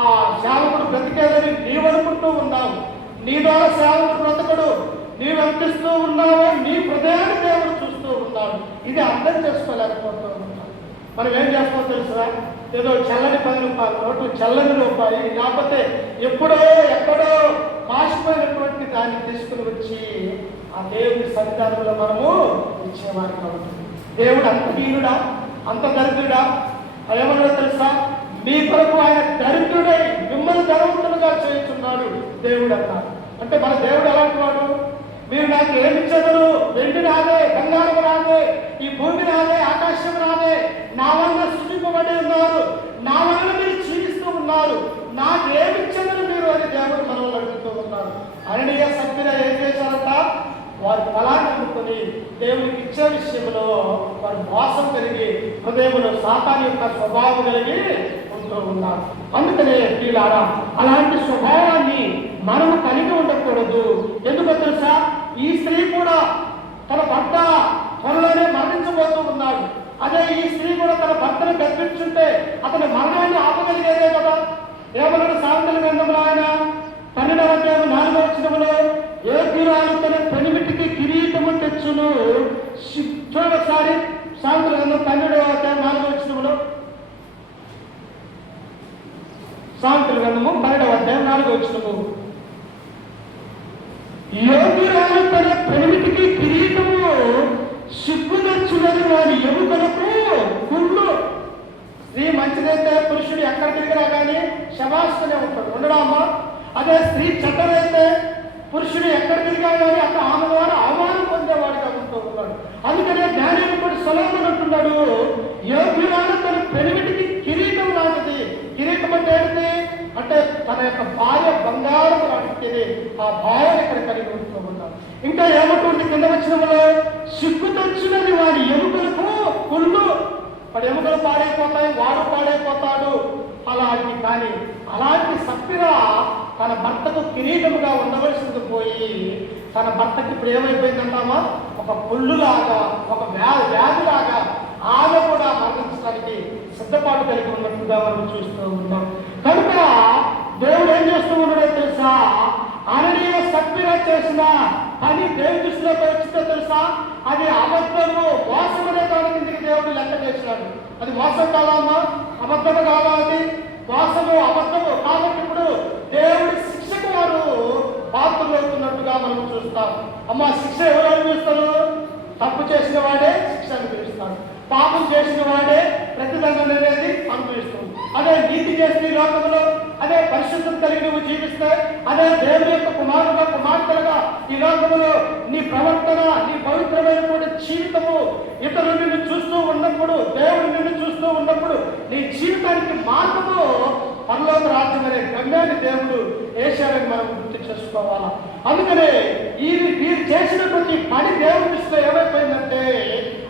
ఆ సేవకుడు బ్రతికేదని నీవనుకుంటూ ఉన్నావు. నీ ద్వారా సేవకుడు బ్రతకడు, నీవు అనిపిస్తూ ఉన్నావో నీ హృదయాన్ని దేవుడు చూస్తూ ఉన్నాడు. ఇది అర్థం చేసుకోలేకపోతూ ఉన్నాం. మనం ఏం చేస్తామో తెలుసా? ఏదో చల్లని 10 రూపాయల నోటు, చల్లని రూపాయి, లేకపోతే ఎప్పుడో ఎక్కడో కాసిపోయినటువంటి దాన్ని తీసుకుని వచ్చి ఆ దేవుడి సన్నిధానంలో మనము ఇచ్చేవారికి అవుతుంది. దేవుడు అంత హీనుడా, అంత దరిద్రుడా? ఏమన్నా తెలుసా? మీ కొరకు ఆయన దరిద్రుడై మిమ్మల్ని ధనవంతులుగా చేస్తున్నాడు దేవుడు అన్నారు. అంటే మన దేవుడు ఎలాంటి వాడు? మీరు నాకు ఏమిచ్చదరు? వెండి రాదే, బంగారం రాదే, ఈ భూమి రాదే, ఆకాశం రాదే, నా వల్ల సృష్టింపబడి ఉన్నారు, నా వల్ల మీరు జీవిస్తూ ఉన్నారు, నాకేమిచ్చదరు మీరు అని దేవుడు మనల్ని అడుగుతూ ఉన్నారు. అననీయ సభ్యులు ఏం చేశారట? వారి ఫలాన్ని అనుకుని దేవుడికి ఇచ్చే విషయంలో వారు మోసం కలిగి హృదయంలో సాతాను యొక్క స్వభావం కలిగి ఉంటూ ఉన్నారు. అందుకనే ప్రియులారా, అలాంటి స్వభావాన్ని మనము కలిగి ఉండకూడదు. ఎందుకో తెలుసా? ఈ స్త్రీ కూడా తన భర్త త్వరలోనే మరణించబోతూ ఉన్నాడు. అదే ఈ స్త్రీ కూడా తన భర్తను గర్భించుంటే అతని మరణాన్ని ఆపగలిగేదే కదా. ఏమన్నాడు సామెతల గ్రంథంలో ఆయన 12వ అధ్యాయం 4వ వచనంలో, యోగ్యురాలు తన పెనిమిటికి కిరీటము తెచ్చును. చూడొకసారి సామెతల గ్రంథం 12వ అధ్యాయం 4వ వచనంలో, సామెతల గ్రంథము 12వ అధ్యాయం 4వ వచనము, యోగ్యురాలు తన పెనిమిటికి కిరీటము సిగ్గును అదే స్త్రీ చెడ్డలైతే పురుషుడు ఎక్కడ తిరిగాడు అని అక్కడ ఆమె ద్వారా అవమానం పొందేవాడిగా ఉంటూ ఉన్నాడు. అందుకనే జ్ఞానేశ్వరుడు సొలొమోను అంటున్నాడు, యోగ్యురాలు తన పెనిమిటికి కిరీటం లాంటిది. కిరీటం అంటే ఏంటి అంటే తన యొక్క భార్య బంగారం లాంటిది. ఆ భార్య ఇక్కడ కలిగి ఉంటూ ఉన్నాడు. ఇంకా ఏమంటుంది కింద వచ్చినలో, సిగ్గు తెచ్చినది వాడి ఎముకలకు కుళ్ళు. వాడి ఎముకలు పాడైపోతాయి, వాడు పాడైపోతాడు. అలాంటి కానీ అలాంటి సప్పిరా తన భర్తకు కిరీటముగా ఉండవలసింది పోయి తన భర్తకి ఇప్పుడు ఏమైపోయిందంటామా, ఒక పుల్లులాగా, ఒక వ్యాధిలాగా ఆమె కూడా మరణించడానికి సిద్ధపాటు కలిగి ఉన్నట్టుగా మనం చూస్తూ ఉన్నాం. కనుక దేవుడు ఏం చేస్తూ ఉన్నాడో తెలుసా, అననీయ సప్పిరా చేసిన పని దేవుడి దృష్టిలోకి వచ్చిందో తెలుసా, అది అబద్ధము, మోసమనే దాని కిందకి దేవుడు లెక్క చేసినాడు. అది మోసం కాదమ్మా, అబద్ధము కాదా, అది మోసము అబద్ధము. కాబట్టి ఇప్పుడు దేవుడి శిక్షకు వారు పాత్రలు అవుతున్నట్టుగా మనం చూస్తాం. అమ్మ శిక్ష ఎవరు అనుభవిస్తారు? తప్పు చేసిన వాడే శిక్ష అనుభవిస్తాడు, పాపం చేసిన వాడే ప్రతిదండన అనేది అనుభవిస్తుంది. అదే నీతి చేసిన ఈ లోకంలో, అదే పరిశుద్ధం కలిగి నువ్వు జీవిస్తే, అదే దేవుని యొక్క కుమారుగా కుమార్తెలుగా ఈ లోకంలో నీ ప్రవర్తన, నీ పవిత్రమైనటువంటి జీవితము ఇతరులు నిన్ను చూస్తూ ఉన్నప్పుడు, దేవుడు నిన్ను చూస్తూ ఉన్నప్పుడు నీ జీవితానికి మార్గము పరలోక రాజ్యం అనే గమ్యాన్ని దేవుడు వేశాడని మనం గుర్తు చేసుకోవాలా. అందుకనే వీరు చేసినటువంటి పని దేవుడి దృష్టిలో ఏమైపోయిందంటే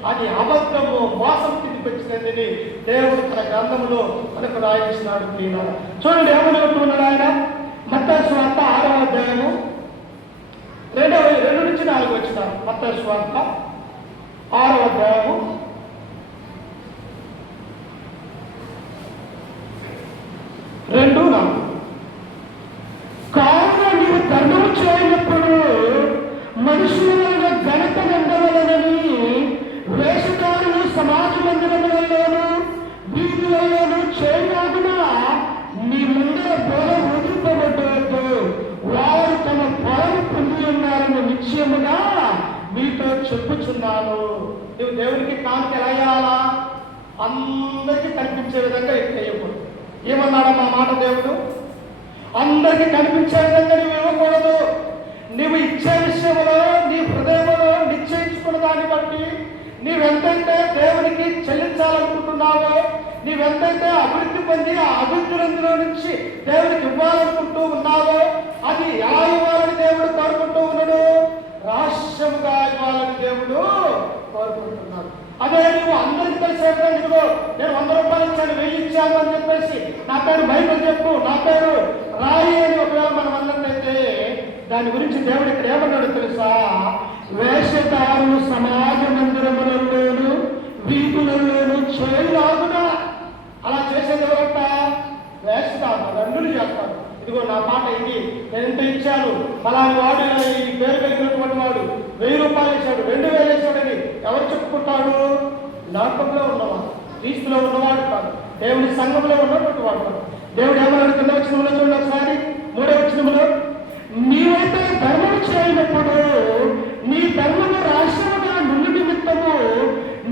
అది అబద్ధము, మోసం తిరిగిపెచ్చినది దేవుడు తన గ్రంథంలో మనకు రాయించినాడు. చూడండి ఏమని ఉంటున్నాడు ఆయన. మత్తయి సువార్త 6వ అధ్యాయము 2 నుంచి 4 వచ్చినారు. మత్తయి సువార్త 6వ అధ్యాయము 2:4. కావున నీవు ధర్మము చేయనప్పుడు మనుషుల ఘనత నిందవలనని వేషకారులు సమాజ మందిరములలోను వీధులలోను చేయలాగున నీ ముందర బోధ వదిలిపబడ్డట్టు వారు తమ ఫలము పొంది ఉన్నారని నిశ్చయముగా మీతో చెప్పుచున్నాను. నువ్వు దేవునికి కానుక ఎలా ఇవ్వాలా? అందరికీ కనిపించే విధంగా ఇవ్వకూడదు. ఏమన్నాడమ్మా మాట దేవుడు? అందరికీ కనిపించే విధంగా నువ్వు ఇవ్వకూడదు. నువ్వు ఇచ్చే విషయంలో నీ హృదయంలో నిశ్చయించుకున్న దాన్ని బట్టి నీవెంతైతే దేవునికి చెల్లించాలనుకుంటున్నావో, నీవెంతైతే అభివృద్ధి పొంది ఆ అభివృద్ధిలో నుంచి దేవునికి ఇవ్వాలనుకుంటూ ఉన్నావో అది ఎలా ఇవ్వాలని దేవుడు కోరుకుంటూ ఉన్నాడు? రహస్యముగా ఇవ్వాలని దేవుడు కోరుకుంటున్నాడు. అదే నువ్వు అందరికీ తెలిసేటో, ఇదిగో నేను 100 రూపాయలు ఇచ్చాను, 1000 ఇచ్చాను అని చెప్పేసి నా పేరు బైబిల్ చెప్పు, నా పేరు రాయి అని ఒకవేళ మనం అన్నట్లయితే దాని గురించి దేవుడు ఇక్కడ ఏమన్నాడు తెలుసా? వేషధారులు సమాజ మందిరములలోను వీధులలోను చేయలాగునా. అలా చేసేది ఎవరంట? వేషధారులు, దండులు చేస్తారు. ఇదిగో నా మాట ఇది, నేను ఎంత ఇచ్చాను, ఫలాని వాడు ఈ పేరు కలిగినటువంటి వాడు 1000 రూపాయలు ఇచ్చాడు, 2000 ఇచ్చాడని ఎవరు చెప్పుకుంటాడు? లోకంలో ఉన్నవాడు, క్రీస్తులో ఉన్నవాడు కాదు, దేవుని సంఘంలో ఉన్నటువంటి వాడు కాదు. దేవుడు ఏమన్నాడు? కింద వచనంలో చూడండి ఒకసారి, 3వ వచనంలో, నీవైతే ధర్మము చేయనప్పుడు నీ ధర్మము రాష్ట్రముగా నుండి నిమిత్తము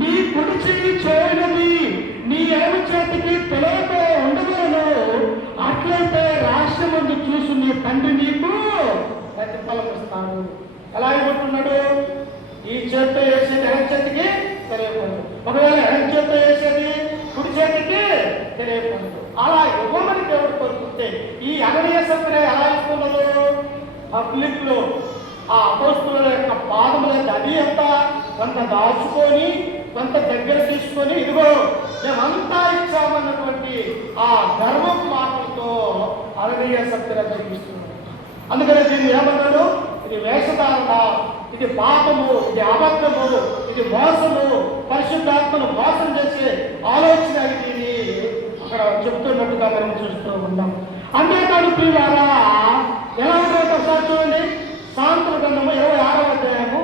నీ కుడి చెయ్యి చేయనది నీ ఎడమ చేతికి తెలియక ఉండగలను. అట్లయితే రాష్ట్రమందు చూసి నీ తండ్రి నీకు ప్రతిఫలం ఇస్తాడు. ఎలా ఇవ్వబడుతున్నాడు? ఈ చేతితో వేసేది ఎడమ చేతికి తెలియకూడదు, ఒకవేళ ఎడమ చేతితో వేసేది కుడి చేతికి తెలియకూడదు. అలా ఇవ్వమని దేవుడు కోరుకుంటే ఈ అననీయ సప్పిరా ఎలా ఇస్తున్నదో పబ్లిక్ లో ఆ అపోస్తుల యొక్క పాదముల అది ఎంత కొంత దాచుకొని కొంత దగ్గర తీసుకొని ఇదిగో మేమంతా ఇచ్చామన్నటువంటి ఆ గర్వం మాటలతో అననీయ సప్పిరా చూపిస్తున్నాడు. అందుకనే దీన్ని ఏమన్నాడు? ఇది వేషధారణ, ఇది పాపము, ఇది అబద్ధము, ఇది మోసము, పరిశుద్ధాత్మను మోసం చేసే ఆలోచన ఇది అక్కడ చెప్తున్నట్టుగా మనం చూస్తూ ఉన్నాం. అంతేకాదు ప్రియులారా, ఎలా ఉంటుందో ఒకసారి చూడండి. సామెతల గ్రంథము 26వ అధ్యాయము,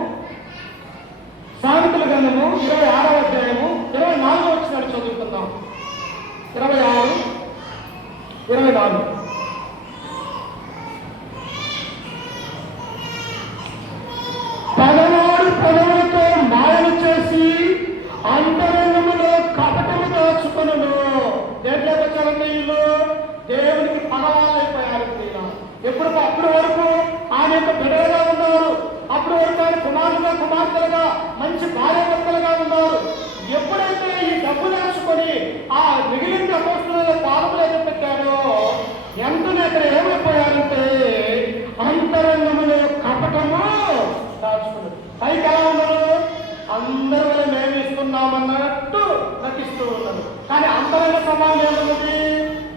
సామెతల గ్రంథము 26వ అధ్యాయము 24వ వచనాన్ని చదువుతున్నాం. 26, 24. పదవాడు పదవులతో మాయలు చేసి అంతరంగములో కపటము దాచుకొనును. దేంట్లోకి వచ్చారంటే వీళ్ళు దేవునికి పదవాళ్ళు అయిపోయారు. అప్పటి వరకు ఆయన యొక్క బిడ్డలుగా ఉన్నారు. అప్పటి వరకు ఆయన కుమార్తెలుగా మంచి భార్యాభర్తలుగా ఉన్నారు. ఎప్పుడైతే ఈ డబ్బు నేర్చుకొని ఆ మిగిలిన అపోస్తుల పాదములు ఎదురు పెట్టాడో ఎంతనే అక్కడ ఏమైపోయారంటే అంతరంగములో కపటము దాచుకున్నారు. పైకి ఎలా ఉన్నారు? అందరి వల్ల మేము ఇస్తున్నామన్నట్టు నటిస్తూ ఉన్నారు. కానీ అంతరంగ సమానం ఏమున్నది?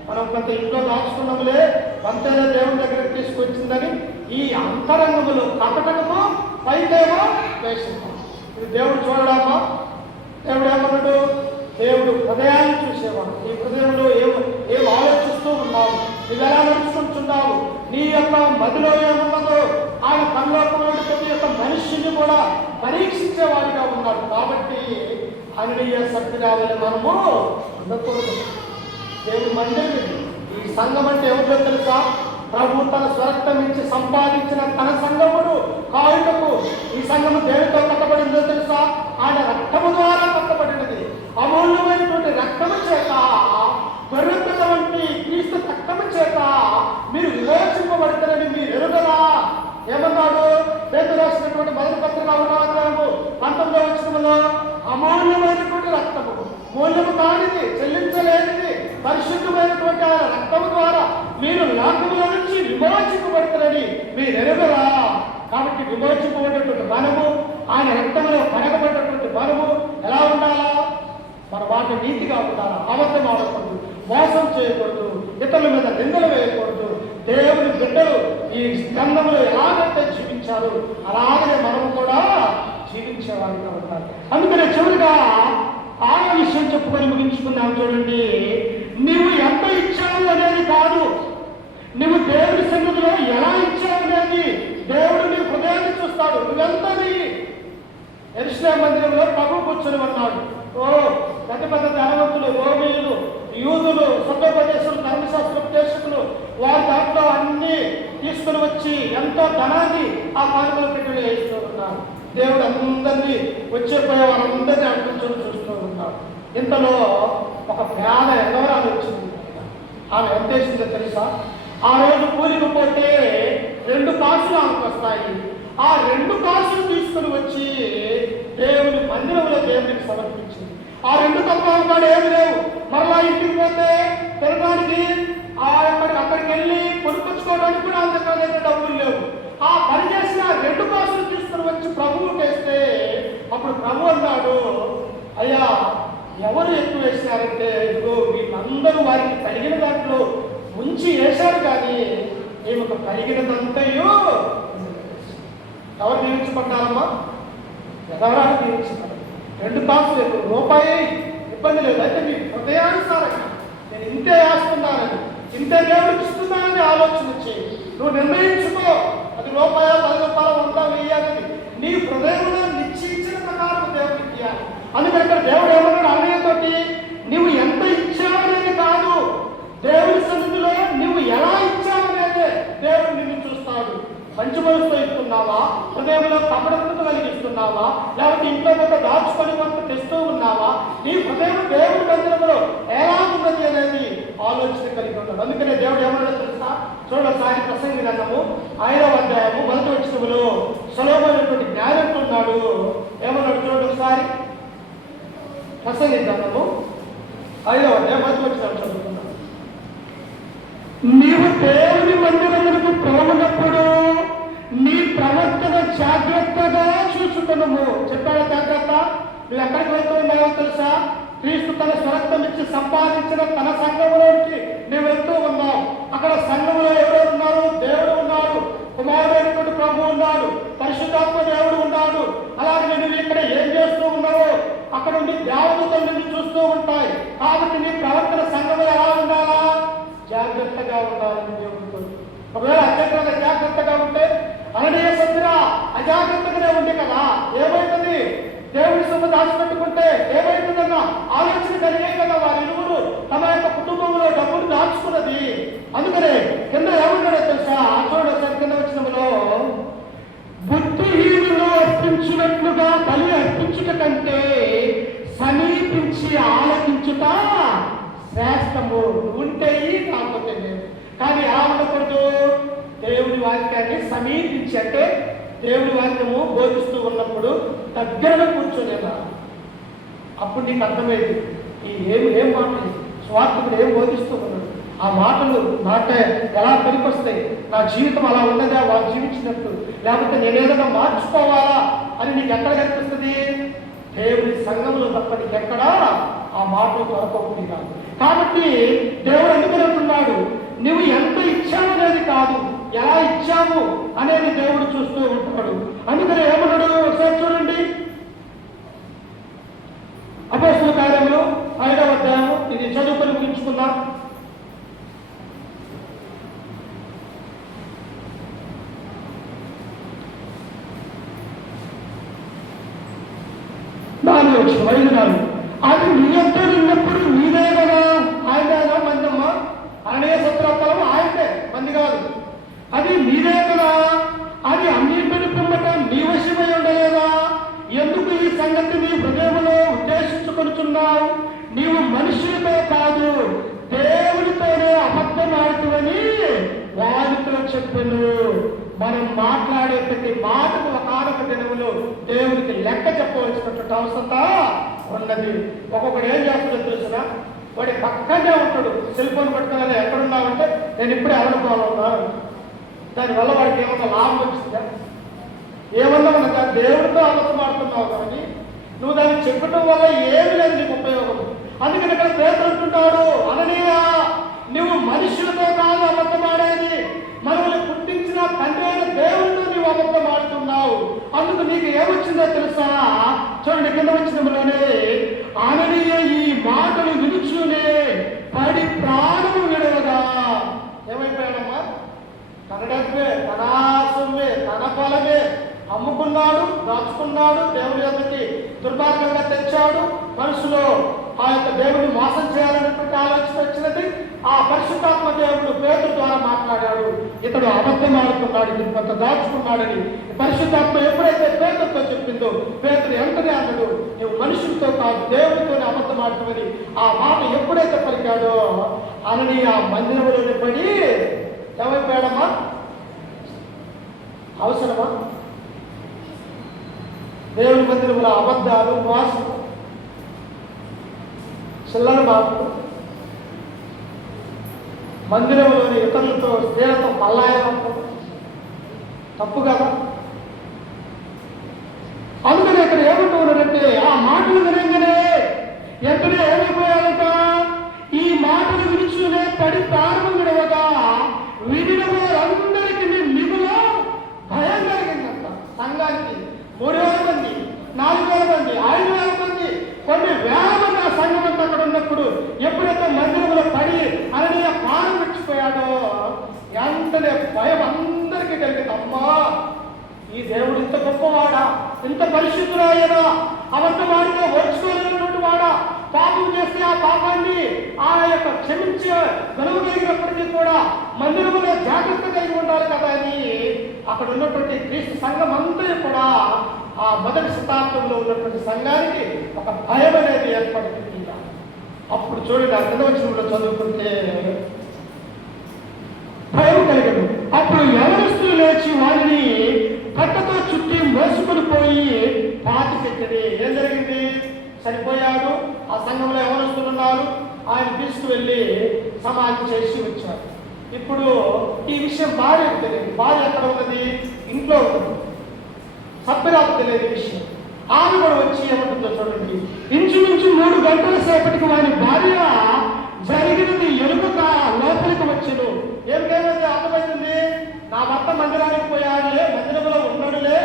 మనం కొంత ఇంట్లో దాచుకున్నాములే, కొంతైనా దేవుని దగ్గరికి తీసుకొచ్చిందని ఈ అంతరంగములో కపటము, పైకేమో వేషిస్తాం. ఇది దేవుడు చూడడామా? దేవుడు ఏమన్నాడు? దేవుడు హృదయాన్ని చూసేవాడు. నీ హృదయంలో ఏం ఆలోచిస్తూ ఉన్నావు, నువ్వు ఎలా నడుచుకుంటున్నావు, నీ యొక్క మదిలో ఏమున్నదో ఆయన పరలోకంలో ప్రతి యొక్క మనిషిని కూడా పరీక్షించేవాడిగా ఉన్నాడు. కాబట్టి అనునీయ సభ్యురాలని మనము ఉండకూడదు. దేవుడి మందిరం ఈ సంఘం అంటే ఏమిటో తెలుసా? ప్రభు తన స్వరక్తం ఇచ్చి సంపాదించిన తన సంఘమును కాయుటకు. ఈ సంఘము దేనితో కట్టబడిందో తెలుసా? ఆయన రక్తము ద్వారా కట్టబడినది. అమూల్యమైనటువంటి రక్తము చేత, గొర్రెపిల్ల వంటి క్రీస్తు రక్తము చేత మీరు విమోచింపబడతారని మీరు ఎరుగరా? ఏమన్నాడు? పేతురు రాసినటువంటి మొదటి పత్రిక 19వ వచనములో అమూల్యమైనటువంటి రక్తము, మూల్యము కానిది, చెల్లించలేనిది, పరిశుద్ధమైనటువంటి ఆయన రక్తము ద్వారా మీరు లోకములో నుంచి విమోచింపబడతారని మీరు ఎరుగరా? కాబట్టి విమోచింపబడినటువంటి మనము, ఆయన రక్తంలో కడగబడినటువంటి మనము ఎలా ఉండాలా? మన మాట నీతిగా ఉండాలా? అబద్ధం ఆడకూడదు, మోసం చేయకూడదు, ఇతరుల మీద నిందలు వేయకూడదు. దేవుని బిడ్డలు ఈ స్కంధంలో ఎలాగైతే జీవించారు అలాగనే మనము కూడా జీవించేవాడిగా ఉంటారు. అందుకనే చివరిగా ఆ విషయం చెప్పుకొని ముగించుకున్నాం. చూడండి, నీవు ఎంత ఇచ్చావు అనేది కాదు, నువ్వు దేవుడి సన్నిధిలో ఎలా ఇచ్చావు అనేది. దేవుడు నీ హృదయాన్ని చూస్తాడు. నువ్వెంతది యెరూషలేము మందిరంలో ప్రభు కూర్చొని ఉన్నాడు. పెద్ద పెద్ద ధనవంతులు, రోమీయులు, యూదులు, సత్యోపదేశులు, ధర్మశాస్త్రోపదేశకులు వారి దాంట్లో అన్ని తీసుకుని వచ్చి ఎంతో ధనాన్ని ఆ కానుకల పెట్టి వేస్తూ ఉన్నారు. దేవుడు అందరినీ వచ్చేపోయే వారందరినీ అనిపించుకొని చూస్తూ ఉంటాడు. ఇంతలో ఒక పేద ఎగవరాలు వచ్చింది. ఆమె ఎంత వేసిందో తెలుసా? ఆ రోజు కూలికి పోతే 2 కాసులు ఆమెకు వస్తాయి. ఆ 2 కాసులు తీసుకుని వచ్చి దేవుని మందిరంలో దేవునికి సమర్పించింది. ఆ 2 తప్ప కాడు ఏమి లేవు. మరలా ఇంటికి పోతే తినడానికి అక్కడికి వెళ్ళి కొనుక్కొచ్చుకోవడానికి కూడా అంతకన్నా డబ్బులు లేవు. ఆ పని చేసిన 2 కాసులు తీసుకుని వచ్చి ప్రభువు వేస్తే అప్పుడు ప్రభు అన్నాడు, అయ్యా ఎవరు ఎక్కువ వేసినారంటే ఇదిగో వీళ్ళందరూ వారికి కలిగిన దాంట్లో ఉంచి వేశారు, కానీ ఈమెకు కలిగినదంతయో ఎవరు దీవించబడ్డారమ్మా? ఎదవరాలు దీవించబడ్డారు. 2 కాసులు రూపాయి ఇబ్బంది లేదు. అయితే మీ హృదయానుసారంగా నేను ఇంతే వేస్తున్నానని, ఇంతే దేవుడికి ఇస్తున్నానని ఆలోచన చేయి. నువ్వు నిర్ణయించుకో, అది రూపాయ 10 రూపాయలు 100 వెయ్యాలని నీ హృదయంలో నిశ్చయించిన ప్రకారం దేవుడికి ఇవ్వాలి. అందుకంటే దేవుడు ఏమన్నాడు అన్నయ్యతోటి? నువ్వు ఎంత ఇచ్చావనేది కాదు, దేవుడి సన్నిధిలో నువ్వు ఎలా ఇచ్చావనేదే దేవుడు నిన్ను చూస్తాడు. మంచి మనసుతో ఇస్తున్నావా, హృదయంలో కపటతను కలిగిస్తున్నావా, లేకపోతే ఇంట్లో కొంత దాచుకొని కొంత తెస్తూ ఉన్నావా? నీ హృదయం దేవుడి మందిరంలో ఎలా ఉన్నది అనేది ఆలోచన కలిగి ఉన్నాడు. అందుకనే దేవుడు ఏమన్నాడో తెలుసా? చూడసారి ప్రసంగి గ్రంథము 5వ అధ్యాయము 1వ వచనములో సొలొమోను జ్ఞానంటున్నాడు. ఏమన్నాడు చూడండి ఒకసారి. ప్రసంగి గ్రంథము 5వ అధ్యాయం 1వ వచనం చదువుతున్నాడు. నీవు దేవుని మందిరమునకు పోవునప్పుడు నీ ప్రవర్తన జాగ్రత్తగా చూసుకున్నాము. చెప్పాడా జాగ్రత్త? నువ్వు ఎక్కడికి వెళ్తూ ఉన్నావో తెలుసా? క్రీస్తు తన స్వరక్తం ఇచ్చి సంపాదించిన తన సంఘంలోకి నువ్వు వెళ్తూ ఉన్నావు. అక్కడ సంఘంలో ఎవరు ఉన్నారు? దేవుడు ఉన్నాడు, కుమారుడైనటువంటి ప్రభు ఉన్నాడు, పరిశుద్ధాత్మ దేవుడు ఉన్నాడు. అలాగే నువ్వు ఇక్కడ ఏం చేస్తూ ఉన్నావో అక్కడ ఉండి దేవదూతలు నిన్ను చూస్తూ ఉంటాయి. కాబట్టి నీ ప్రవర్తన సంఘంలో ఎలా ఉండాలా? జాగ్రత్తగా ఉండాలని దేవుడితో. ఒకవేళ జాగ్రత్తగా ఉంటే అననీయ సభ్యురా అజాగ్రత్తగానే ఉంది కదా, ఏమైతుంది? దేవుడి సొమ్ము దాచిపెట్టుకుంటే ఏమైతుందన్న ఆలోచన కలిగే కదా వారి ఇరువురు తమ యొక్క కుటుంబంలో డబ్బులు దాచుకున్నది. అందుకనే కింద ఏమన్నాడో తెలుసా? చూడండి కింద వచ్చినలో, బుద్ధిహీనులు అర్పించినట్లుగా బలి అర్పించుట కంటే సమీపించి ఆలకించుట శ్రేష్టము. ఉంటే కాకపోతే లేదు. కానీ ఎలా ఉండకూడదు? వాక్యాన్ని సమీపించి, అంటే దేవుడి వాక్యము బోధిస్తూ ఉన్నప్పుడు దగ్గరగా కూర్చోలేదా? అప్పుడు నీకు అర్థమైంది ఏం మాటలు స్వార్థకుడు ఏం బోధిస్తూ ఉన్నాడు, ఆ మాటలు మాట ఎలా పనికొస్తాయి, నా జీవితం అలా ఉన్నదా వాళ్ళు జీవించినట్టు, లేకపోతే నేనేదైనా మార్చుకోవాలా అని నీకు ఎక్కడ కనిపిస్తుంది? దేవుడి సంఘంలో తప్ప నీకెక్కడా ఆ మాటలు దొరకవుతుంది కాదు. కాబట్టి దేవుడు అనుకున్నట్టున్నాడు, నువ్వు ఎంత ఇచ్చావు అనేది కాదు, ఎలా ఇచ్చావు అనేది దేవుడు చూస్తూ ఉంటాడు. అందుకని ఏమన్నాడు ఒకసారి చూడండి, అపోస్తలుల కార్యములు 5వ అధ్యాయం, ఇది చదువుకొని ముగించుకుందాం. 4:5 అది నీ యొక్క ఉన్నప్పుడు నీదే కదా. ఆయన మందమ్మ అనే సత్రాస్థలం ఆయనే, మంది కాదు. అది నీదే కదా, అది అన్నింటిని పిమ్మట నీ వశమై ఉండలేదా? ఎందుకు ఈ సంగతి నీ హృదయంలో ఉద్దేశించుకొనుచున్నావు? నీవు మనుషులతో కాదు దేవునితోనే అబద్ధమాడుతువని వారితో చెప్పను. మనం మాట్లాడే ప్రతి మాటకు ఒకనొక దినములో దేవునికి లెక్క చెప్పవలసినటువంటి అవసరత ఉన్నది. ఒక్కొక్కడు ఏం చేస్తుందో తెలుసిన, వాడి పక్కనే ఉంటాడు, సెల్ ఫోన్ పట్టుకుని ఎక్కడున్నావంటే నేను ఇప్పుడే అవనుకోవాలన్నాను. దానివల్ల వాడికి ఏమన్నా లాభం వచ్చిందా? ఏమన్నా ఉన్నదా? దేవుడితో అబద్ధమాడుతున్నావు కానీ నువ్వు దాన్ని చెప్పడం వల్ల ఏమి లేదు నీకు ఉపయోగం. అందుకని ఇక్కడ పేతురు అంటున్నాడు, అననీయ నువ్వు మనుషులతో కాదు అబద్ధమాడేది, మనల్ని పుట్టించిన తండ్రి అయిన దేవుడితో నువ్వు అబద్ధమాడుతున్నావు. అందుకు నీకు ఏమొచ్చిందో తెలుసా? చూడండి కింద వచ్చినలోనే, అననీయ ఈ మాటలు వినుచునే పడి ప్రాణము విడవగా. ఏమైపోయాడమ్మా? తన డబ్బే, తన ఆశమే, తన పొలమే అమ్ముకున్నాడు, దాచుకున్నాడు, దేవుడి యొక్కకి దుర్మార్గంగా తెచ్చాడు. మనసులో ఆ యొక్క దేవుడిని మోసం చేయాలనేటువంటి ఆలోచన వచ్చినది. ఆ పరిశుద్ధాత్మ దేవుడు పేతురు ద్వారా మాట్లాడాడు, ఇతడు అబద్ధం ఆడుతున్నాడు, ఇది కొంత దాచుకున్నాడని. పరిశుద్ధాత్మ ఎప్పుడైతే పేతురుతో చెప్పిందో పేతురు వెంటనే అన్నాడు, నువ్వు మనుషులతో కాదు దేవుడితోనే అబద్ధం ఆడుతామని. ఆ మాట ఎప్పుడైతే పలికాడో అనని ఆ మందిరంలోనే పడి ఏమైపోయాడమ్మా? అవసరమా? దేవుని మందిరంలో అబద్ధాలు, మోసం, చిల్లర మాటలు, మందిరంలోని ఇతరులతో స్త్రీలతో మల్లాయడం తప్పు కదా. అందుకని ఇక్కడ ఏమంటున్నారంటే ఆ మాటలు వినంగానే వెంటనే ఏమైపోయాడట? ఈ మాటలు వినిచునే పడి ప్రారంభం విడవగా విడిన వారందరికీ మిగులు భయం కలిగిందంట. సంఘానికి 3,000 మంది, 4,000 మంది, 5,000 మంది, కొన్ని వేల మంది ఆ సంఘం అంతా అక్కడ ఉన్నప్పుడు ఎప్పుడైతే మందిరంలో పడి అననీయ ప్రాణం విడిచిపోయాడో వెంటనే భయం అందరికీ కలిగింది. అమ్మా, ఈ దేవుడు ఇంత గొప్పవాడా, ఇంత పరిశుద్ధురాయనా, అబద్ధమాడితే ఓర్చుకోలేనటువంటి వాడా, పాపం చేస్తే ఆ పాపాన్ని ఆ యొక్క క్షమించే గనువు కలిగినప్పటికీ కూడా మందిరంలో జాగ్రత్త కలిగి ఉండాలి కదా అని అక్కడ ఉన్నటువంటి క్రీస్తు సంఘం అందరూ కూడా ఆ మొదటి శతాబ్దంలో ఉన్నటువంటి సంఘానికి ఒక భయం అనేది ఏర్పడింది. అప్పుడు చూడండి, ఆ కిందవచనంలో చదువుకుంటే భయం కలిగను. అప్పుడు యవనస్తులు లేచి వారిని కట్టతో చుట్టి మోసుకొని పోయి పాతి పెట్టింది. ఏం జరిగింది? చనిపోయాడు, ఆ సంఘంలో యవనస్తులు ఉన్నారు, ఆయన తీసుకువెళ్ళి సమాధి చేసి వచ్చారు. ఇప్పుడు ఈ విషయం భార్యకు తెలియదు. భార్య ఎక్కడ ఉన్నది? ఇంట్లో ఉన్నది. సభ్యురాకు తెలియదు విషయం. ఆమె కూడా వచ్చి ఏమంటుందో చూడండి. ఇంచుమించు 3 గంటల సేపటికి వారి భార్య జరిగినది ఎలుక లోపలికి వచ్చెను. ఏమిటైనా అర్థమైంది? నా భర్త మందిరానికి పోయాడులే, మందిరంలో ఉన్నాడులే,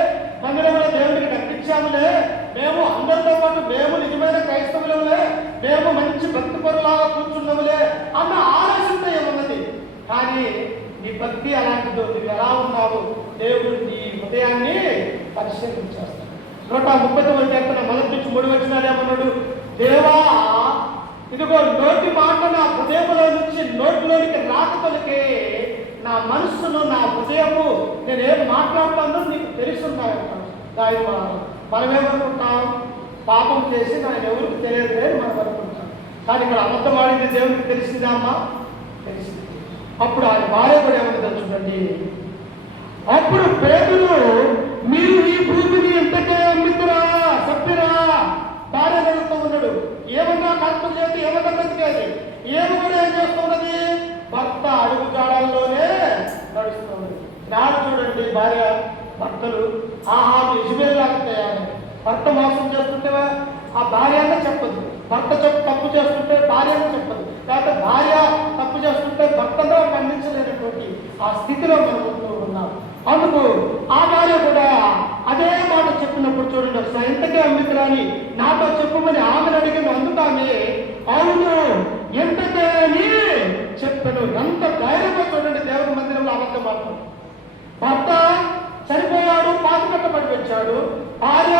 మందిరంలో దేవుడికి కట్టించాములే, మేము అందరితో పాటు మేము నిజమైన క్రైస్తవులే, మేము మంచి భక్తి పరులాగా కూర్చున్నాములే అన్న ఆలోచన ఏమున్నది. కానీ నీ భక్తి అలాంటిదో, నువ్వు ఎలా ఉన్నావు దేవుడు నీ హృదయాన్ని పరిశీలించేస్తాడు. 139 మొదటి నుంచి 3 వచనాలు ఏమన్నాడు? దేవా, ఇదిగో నోటి మాట నా హృదయంలో నుంచి నోటిలోనికి రాకపోలికే నా మనస్సును, నా హృదయము, నేనేం మాట్లాడుతానో నీకు తెలుసున్నాయంటాడు. దాని మనమేమనుకుంటాం? పాపం చేసి నాకు ఎవరికి తెలియదు అని మనం అనుకుంటాం. కానీ ఇక్కడ అబద్ధం ఆడింది దేవుడికి తెలిసిందా అమ్మా? తెలిసింది. అప్పుడు ఆయన భార్య కూడా ఏమని చూడండి, అప్పుడు పేతురు, మీరు ఈ భూమిని ఇంతకే అమ్మితురా సభ్యురా భార్య జరుగుతూ ఉన్నాడు. ఏమన్నా కర్మ చేతి ఏమన్నా బతికేది, ఏమి కూడా ఏం చేస్తున్నది, భర్త అడుగు జాడల్లోనే నడుస్తుంది. నాడు చూడండి భార్య భర్తలు ఆహా యజమేలాగా తయారు. భర్త మోసం చేస్తుంటే ఆ భార్య అన్న చెప్పదు, భర్త తప్పు చేస్తుంటే భార్య అన్న చెప్పదు, లేకపోతే భార్య తప్పు చేస్తుంటే భర్తగా ఖండించలేనటువంటి ఆ స్థితిలో మనం ఉంటూ ఉన్నాం. అందుకు ఆ భార్య కూడా అదే మాట చెప్పినప్పుడు చూడండి ఒకసారి, ఎంతకే అమ్మితురాని నాతో చెప్పమని ఆమెను అడిగిన. అందుకని అవును ఎంతకే అని చెప్పాను. ఎంత ధైర్యంగా చూడండి దేవుని మందిరంలో అబద్ధం మాట్లాడు. భర్త చనిపోయాడు, పాతి పెట్టబడి వచ్చాడు, భార్య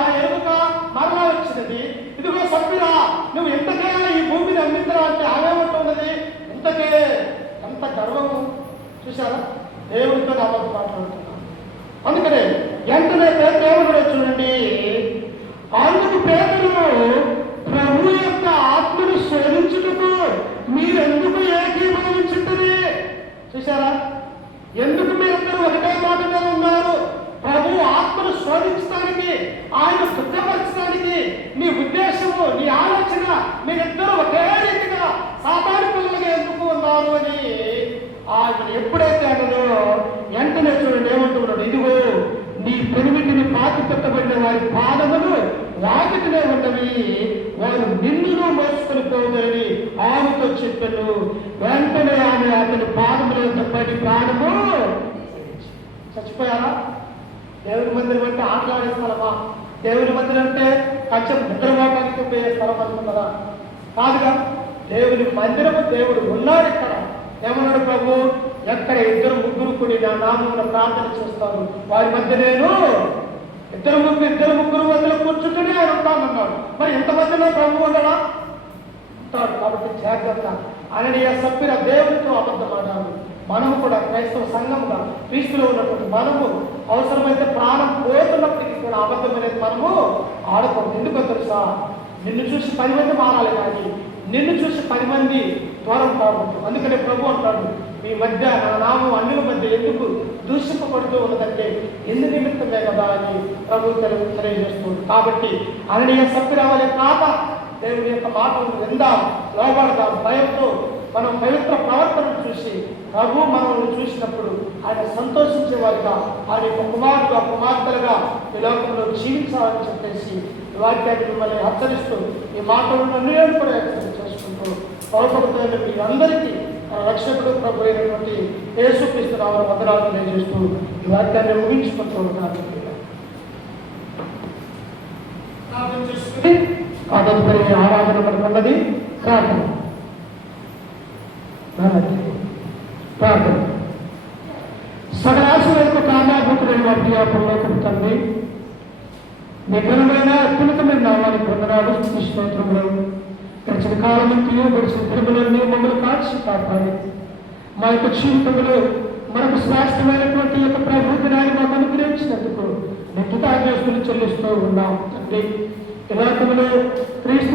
ఆ ఎరుక మరలా వచ్చినది. ఇదిగో సభ్యురా నువ్వు ఎంతకే ఈ భూమిని అమ్మితురా అంటే ఆమెమంటున్నది ఎంతకే. ఎంత గర్వము చూసారా, దేవుడితో అబద్ధం మాట్లాడుతున్నాను. అందుకనే వెంటనే దేవుడు కూడా చూడండి, అందుకు పేదలు ప్రభు యొక్క ఆత్మను శోధించుటకు మీరెందుకు ఏకీభవించుంటది. చూసారా, ఎందుకు మీరందరూ ఒకటే మాట మీద ఉన్నారు? ప్రభు ఆత్మను శోధించడానికి, ఆయన దుఃఖపరచడానికి నీ ఉద్దేశము, నీ ఆలోచన మీరిద్దరూ ఒకే రీతిగా సాధారణ పిల్లలుగా ఎందుకు ఉన్నారు అని ఆయన ఎప్పుడైతే అన్నదో వెంటనే చూడండి ఏమంటున్నాడు, ఇదిగో నీ పెనిమిటిని పాతి పెట్టబడిన వారి పాదములు వాకిటినే ఉన్నవి, వారు నిన్నును మోసుకొని పోదని ఆమెతో చెప్పాను. వెంటనే ఆమె అతని పాదములతో పడి ప్రాణము చచ్చిపోయారా? దేవుని మందిరం అంటే ఆటలాడే స్థలమా? దేవుని మందిరం అంటే కొంచెం నిద్రపోవడానికి పోయే స్థలం అనుకున్నారా? కాదుగా, దేవుని మందిరము దేవుడు ఉన్నాడు. ఇక్కడ ఏమన్నాడు ప్రభు, ఎక్కడ ఇద్దరు ముగ్గురు కూడి నా నామమున ప్రార్థన చేస్తారు వారి మధ్య నేను ఇద్దరు ముగ్గురు మధ్యలో కూర్చుంటూనే ఆయన ఉంటానన్నాడు. మరి ఎంతమందిలో ప్రభు ఉండడా ఉంటాడు. కాబట్టి జాగ్రత్త. అననీయ సభ్యుల దేవునితో అబద్ధమాడాలి. మనము కూడా క్రైస్తవ సంఘంగా క్రీస్తులో ఉన్నటువంటి మనము అవసరమైతే ప్రాణం పోతున్నప్పటికీ కూడా అబద్ధం అనేది మనము ఆడకూడదు. ఎందుకో తెలుసా, నిన్ను చూసి 10 మంది మారాలి, కానీ నిన్ను చూసి 10 మంది దూరం కాకూడదు. అందుకనే ప్రభు అంటాడు, మీ మధ్య నా నామం అన్యుల మధ్య ఎందుకు దూషింపబడుతూ ఉన్నదంటే ఎందు నిమిత్తమే కదా అని ప్రభు తెలియజేస్తుంది. కాబట్టి అననీయ సభ్యురాలే కాక దేవుని యొక్క మాటలను విందాం, లోబడదాం. భయంతో మనం పవిత్ర ప్రవర్తనను చూసి ప్రభు మనల్ని చూసినప్పుడు ఆయన సంతోషించే వారిగా, ఆయన యొక్క కుమారుడుగా కుమార్తెలుగా ఈ లోకంలో జీవించాలని చెప్పేసి ఈ వాక్యాన్ని మిమ్మల్ని హెచ్చరిస్తూ ఈ మాటలను నేను కూడా హెచ్చరిక చేసుకుంటూ పౌరులైన మీ అందరికీ రక్షకుడు ప్రభు అయినటువంటి యేసుక్రీస్తు నామమున వందనాలు తెలియజేస్తూ ఈ వాక్యాన్ని ముగించుకుంటూ ఉన్నాను. ఆ తదుపరి ఆరాధన మనకు ఉన్నది. ప్రార్థన. సకలాశులకు కారణాభూతుడైన వాటి వ్యాపంలోకి తండ్రి, మీ ఘనమైన అత్యున్నతమైన నామానికి వందనాలు, స్తోత్రములు. గడిచిన కాలమంతయు గడిచిన దినములన్నీ మమ్మల్ని కాచి కాపాడి మా యొక్క జీవితంలో మనకు శ్రేష్టమైనటువంటి యొక్క ప్రభు దినాన్ని మాకు అనుగ్రహించినందుకు నేను కృతజ్ఞతలు చెల్లిస్తూ ఉన్నాం తండ్రి. ఈ లోకములో క్రీస్తు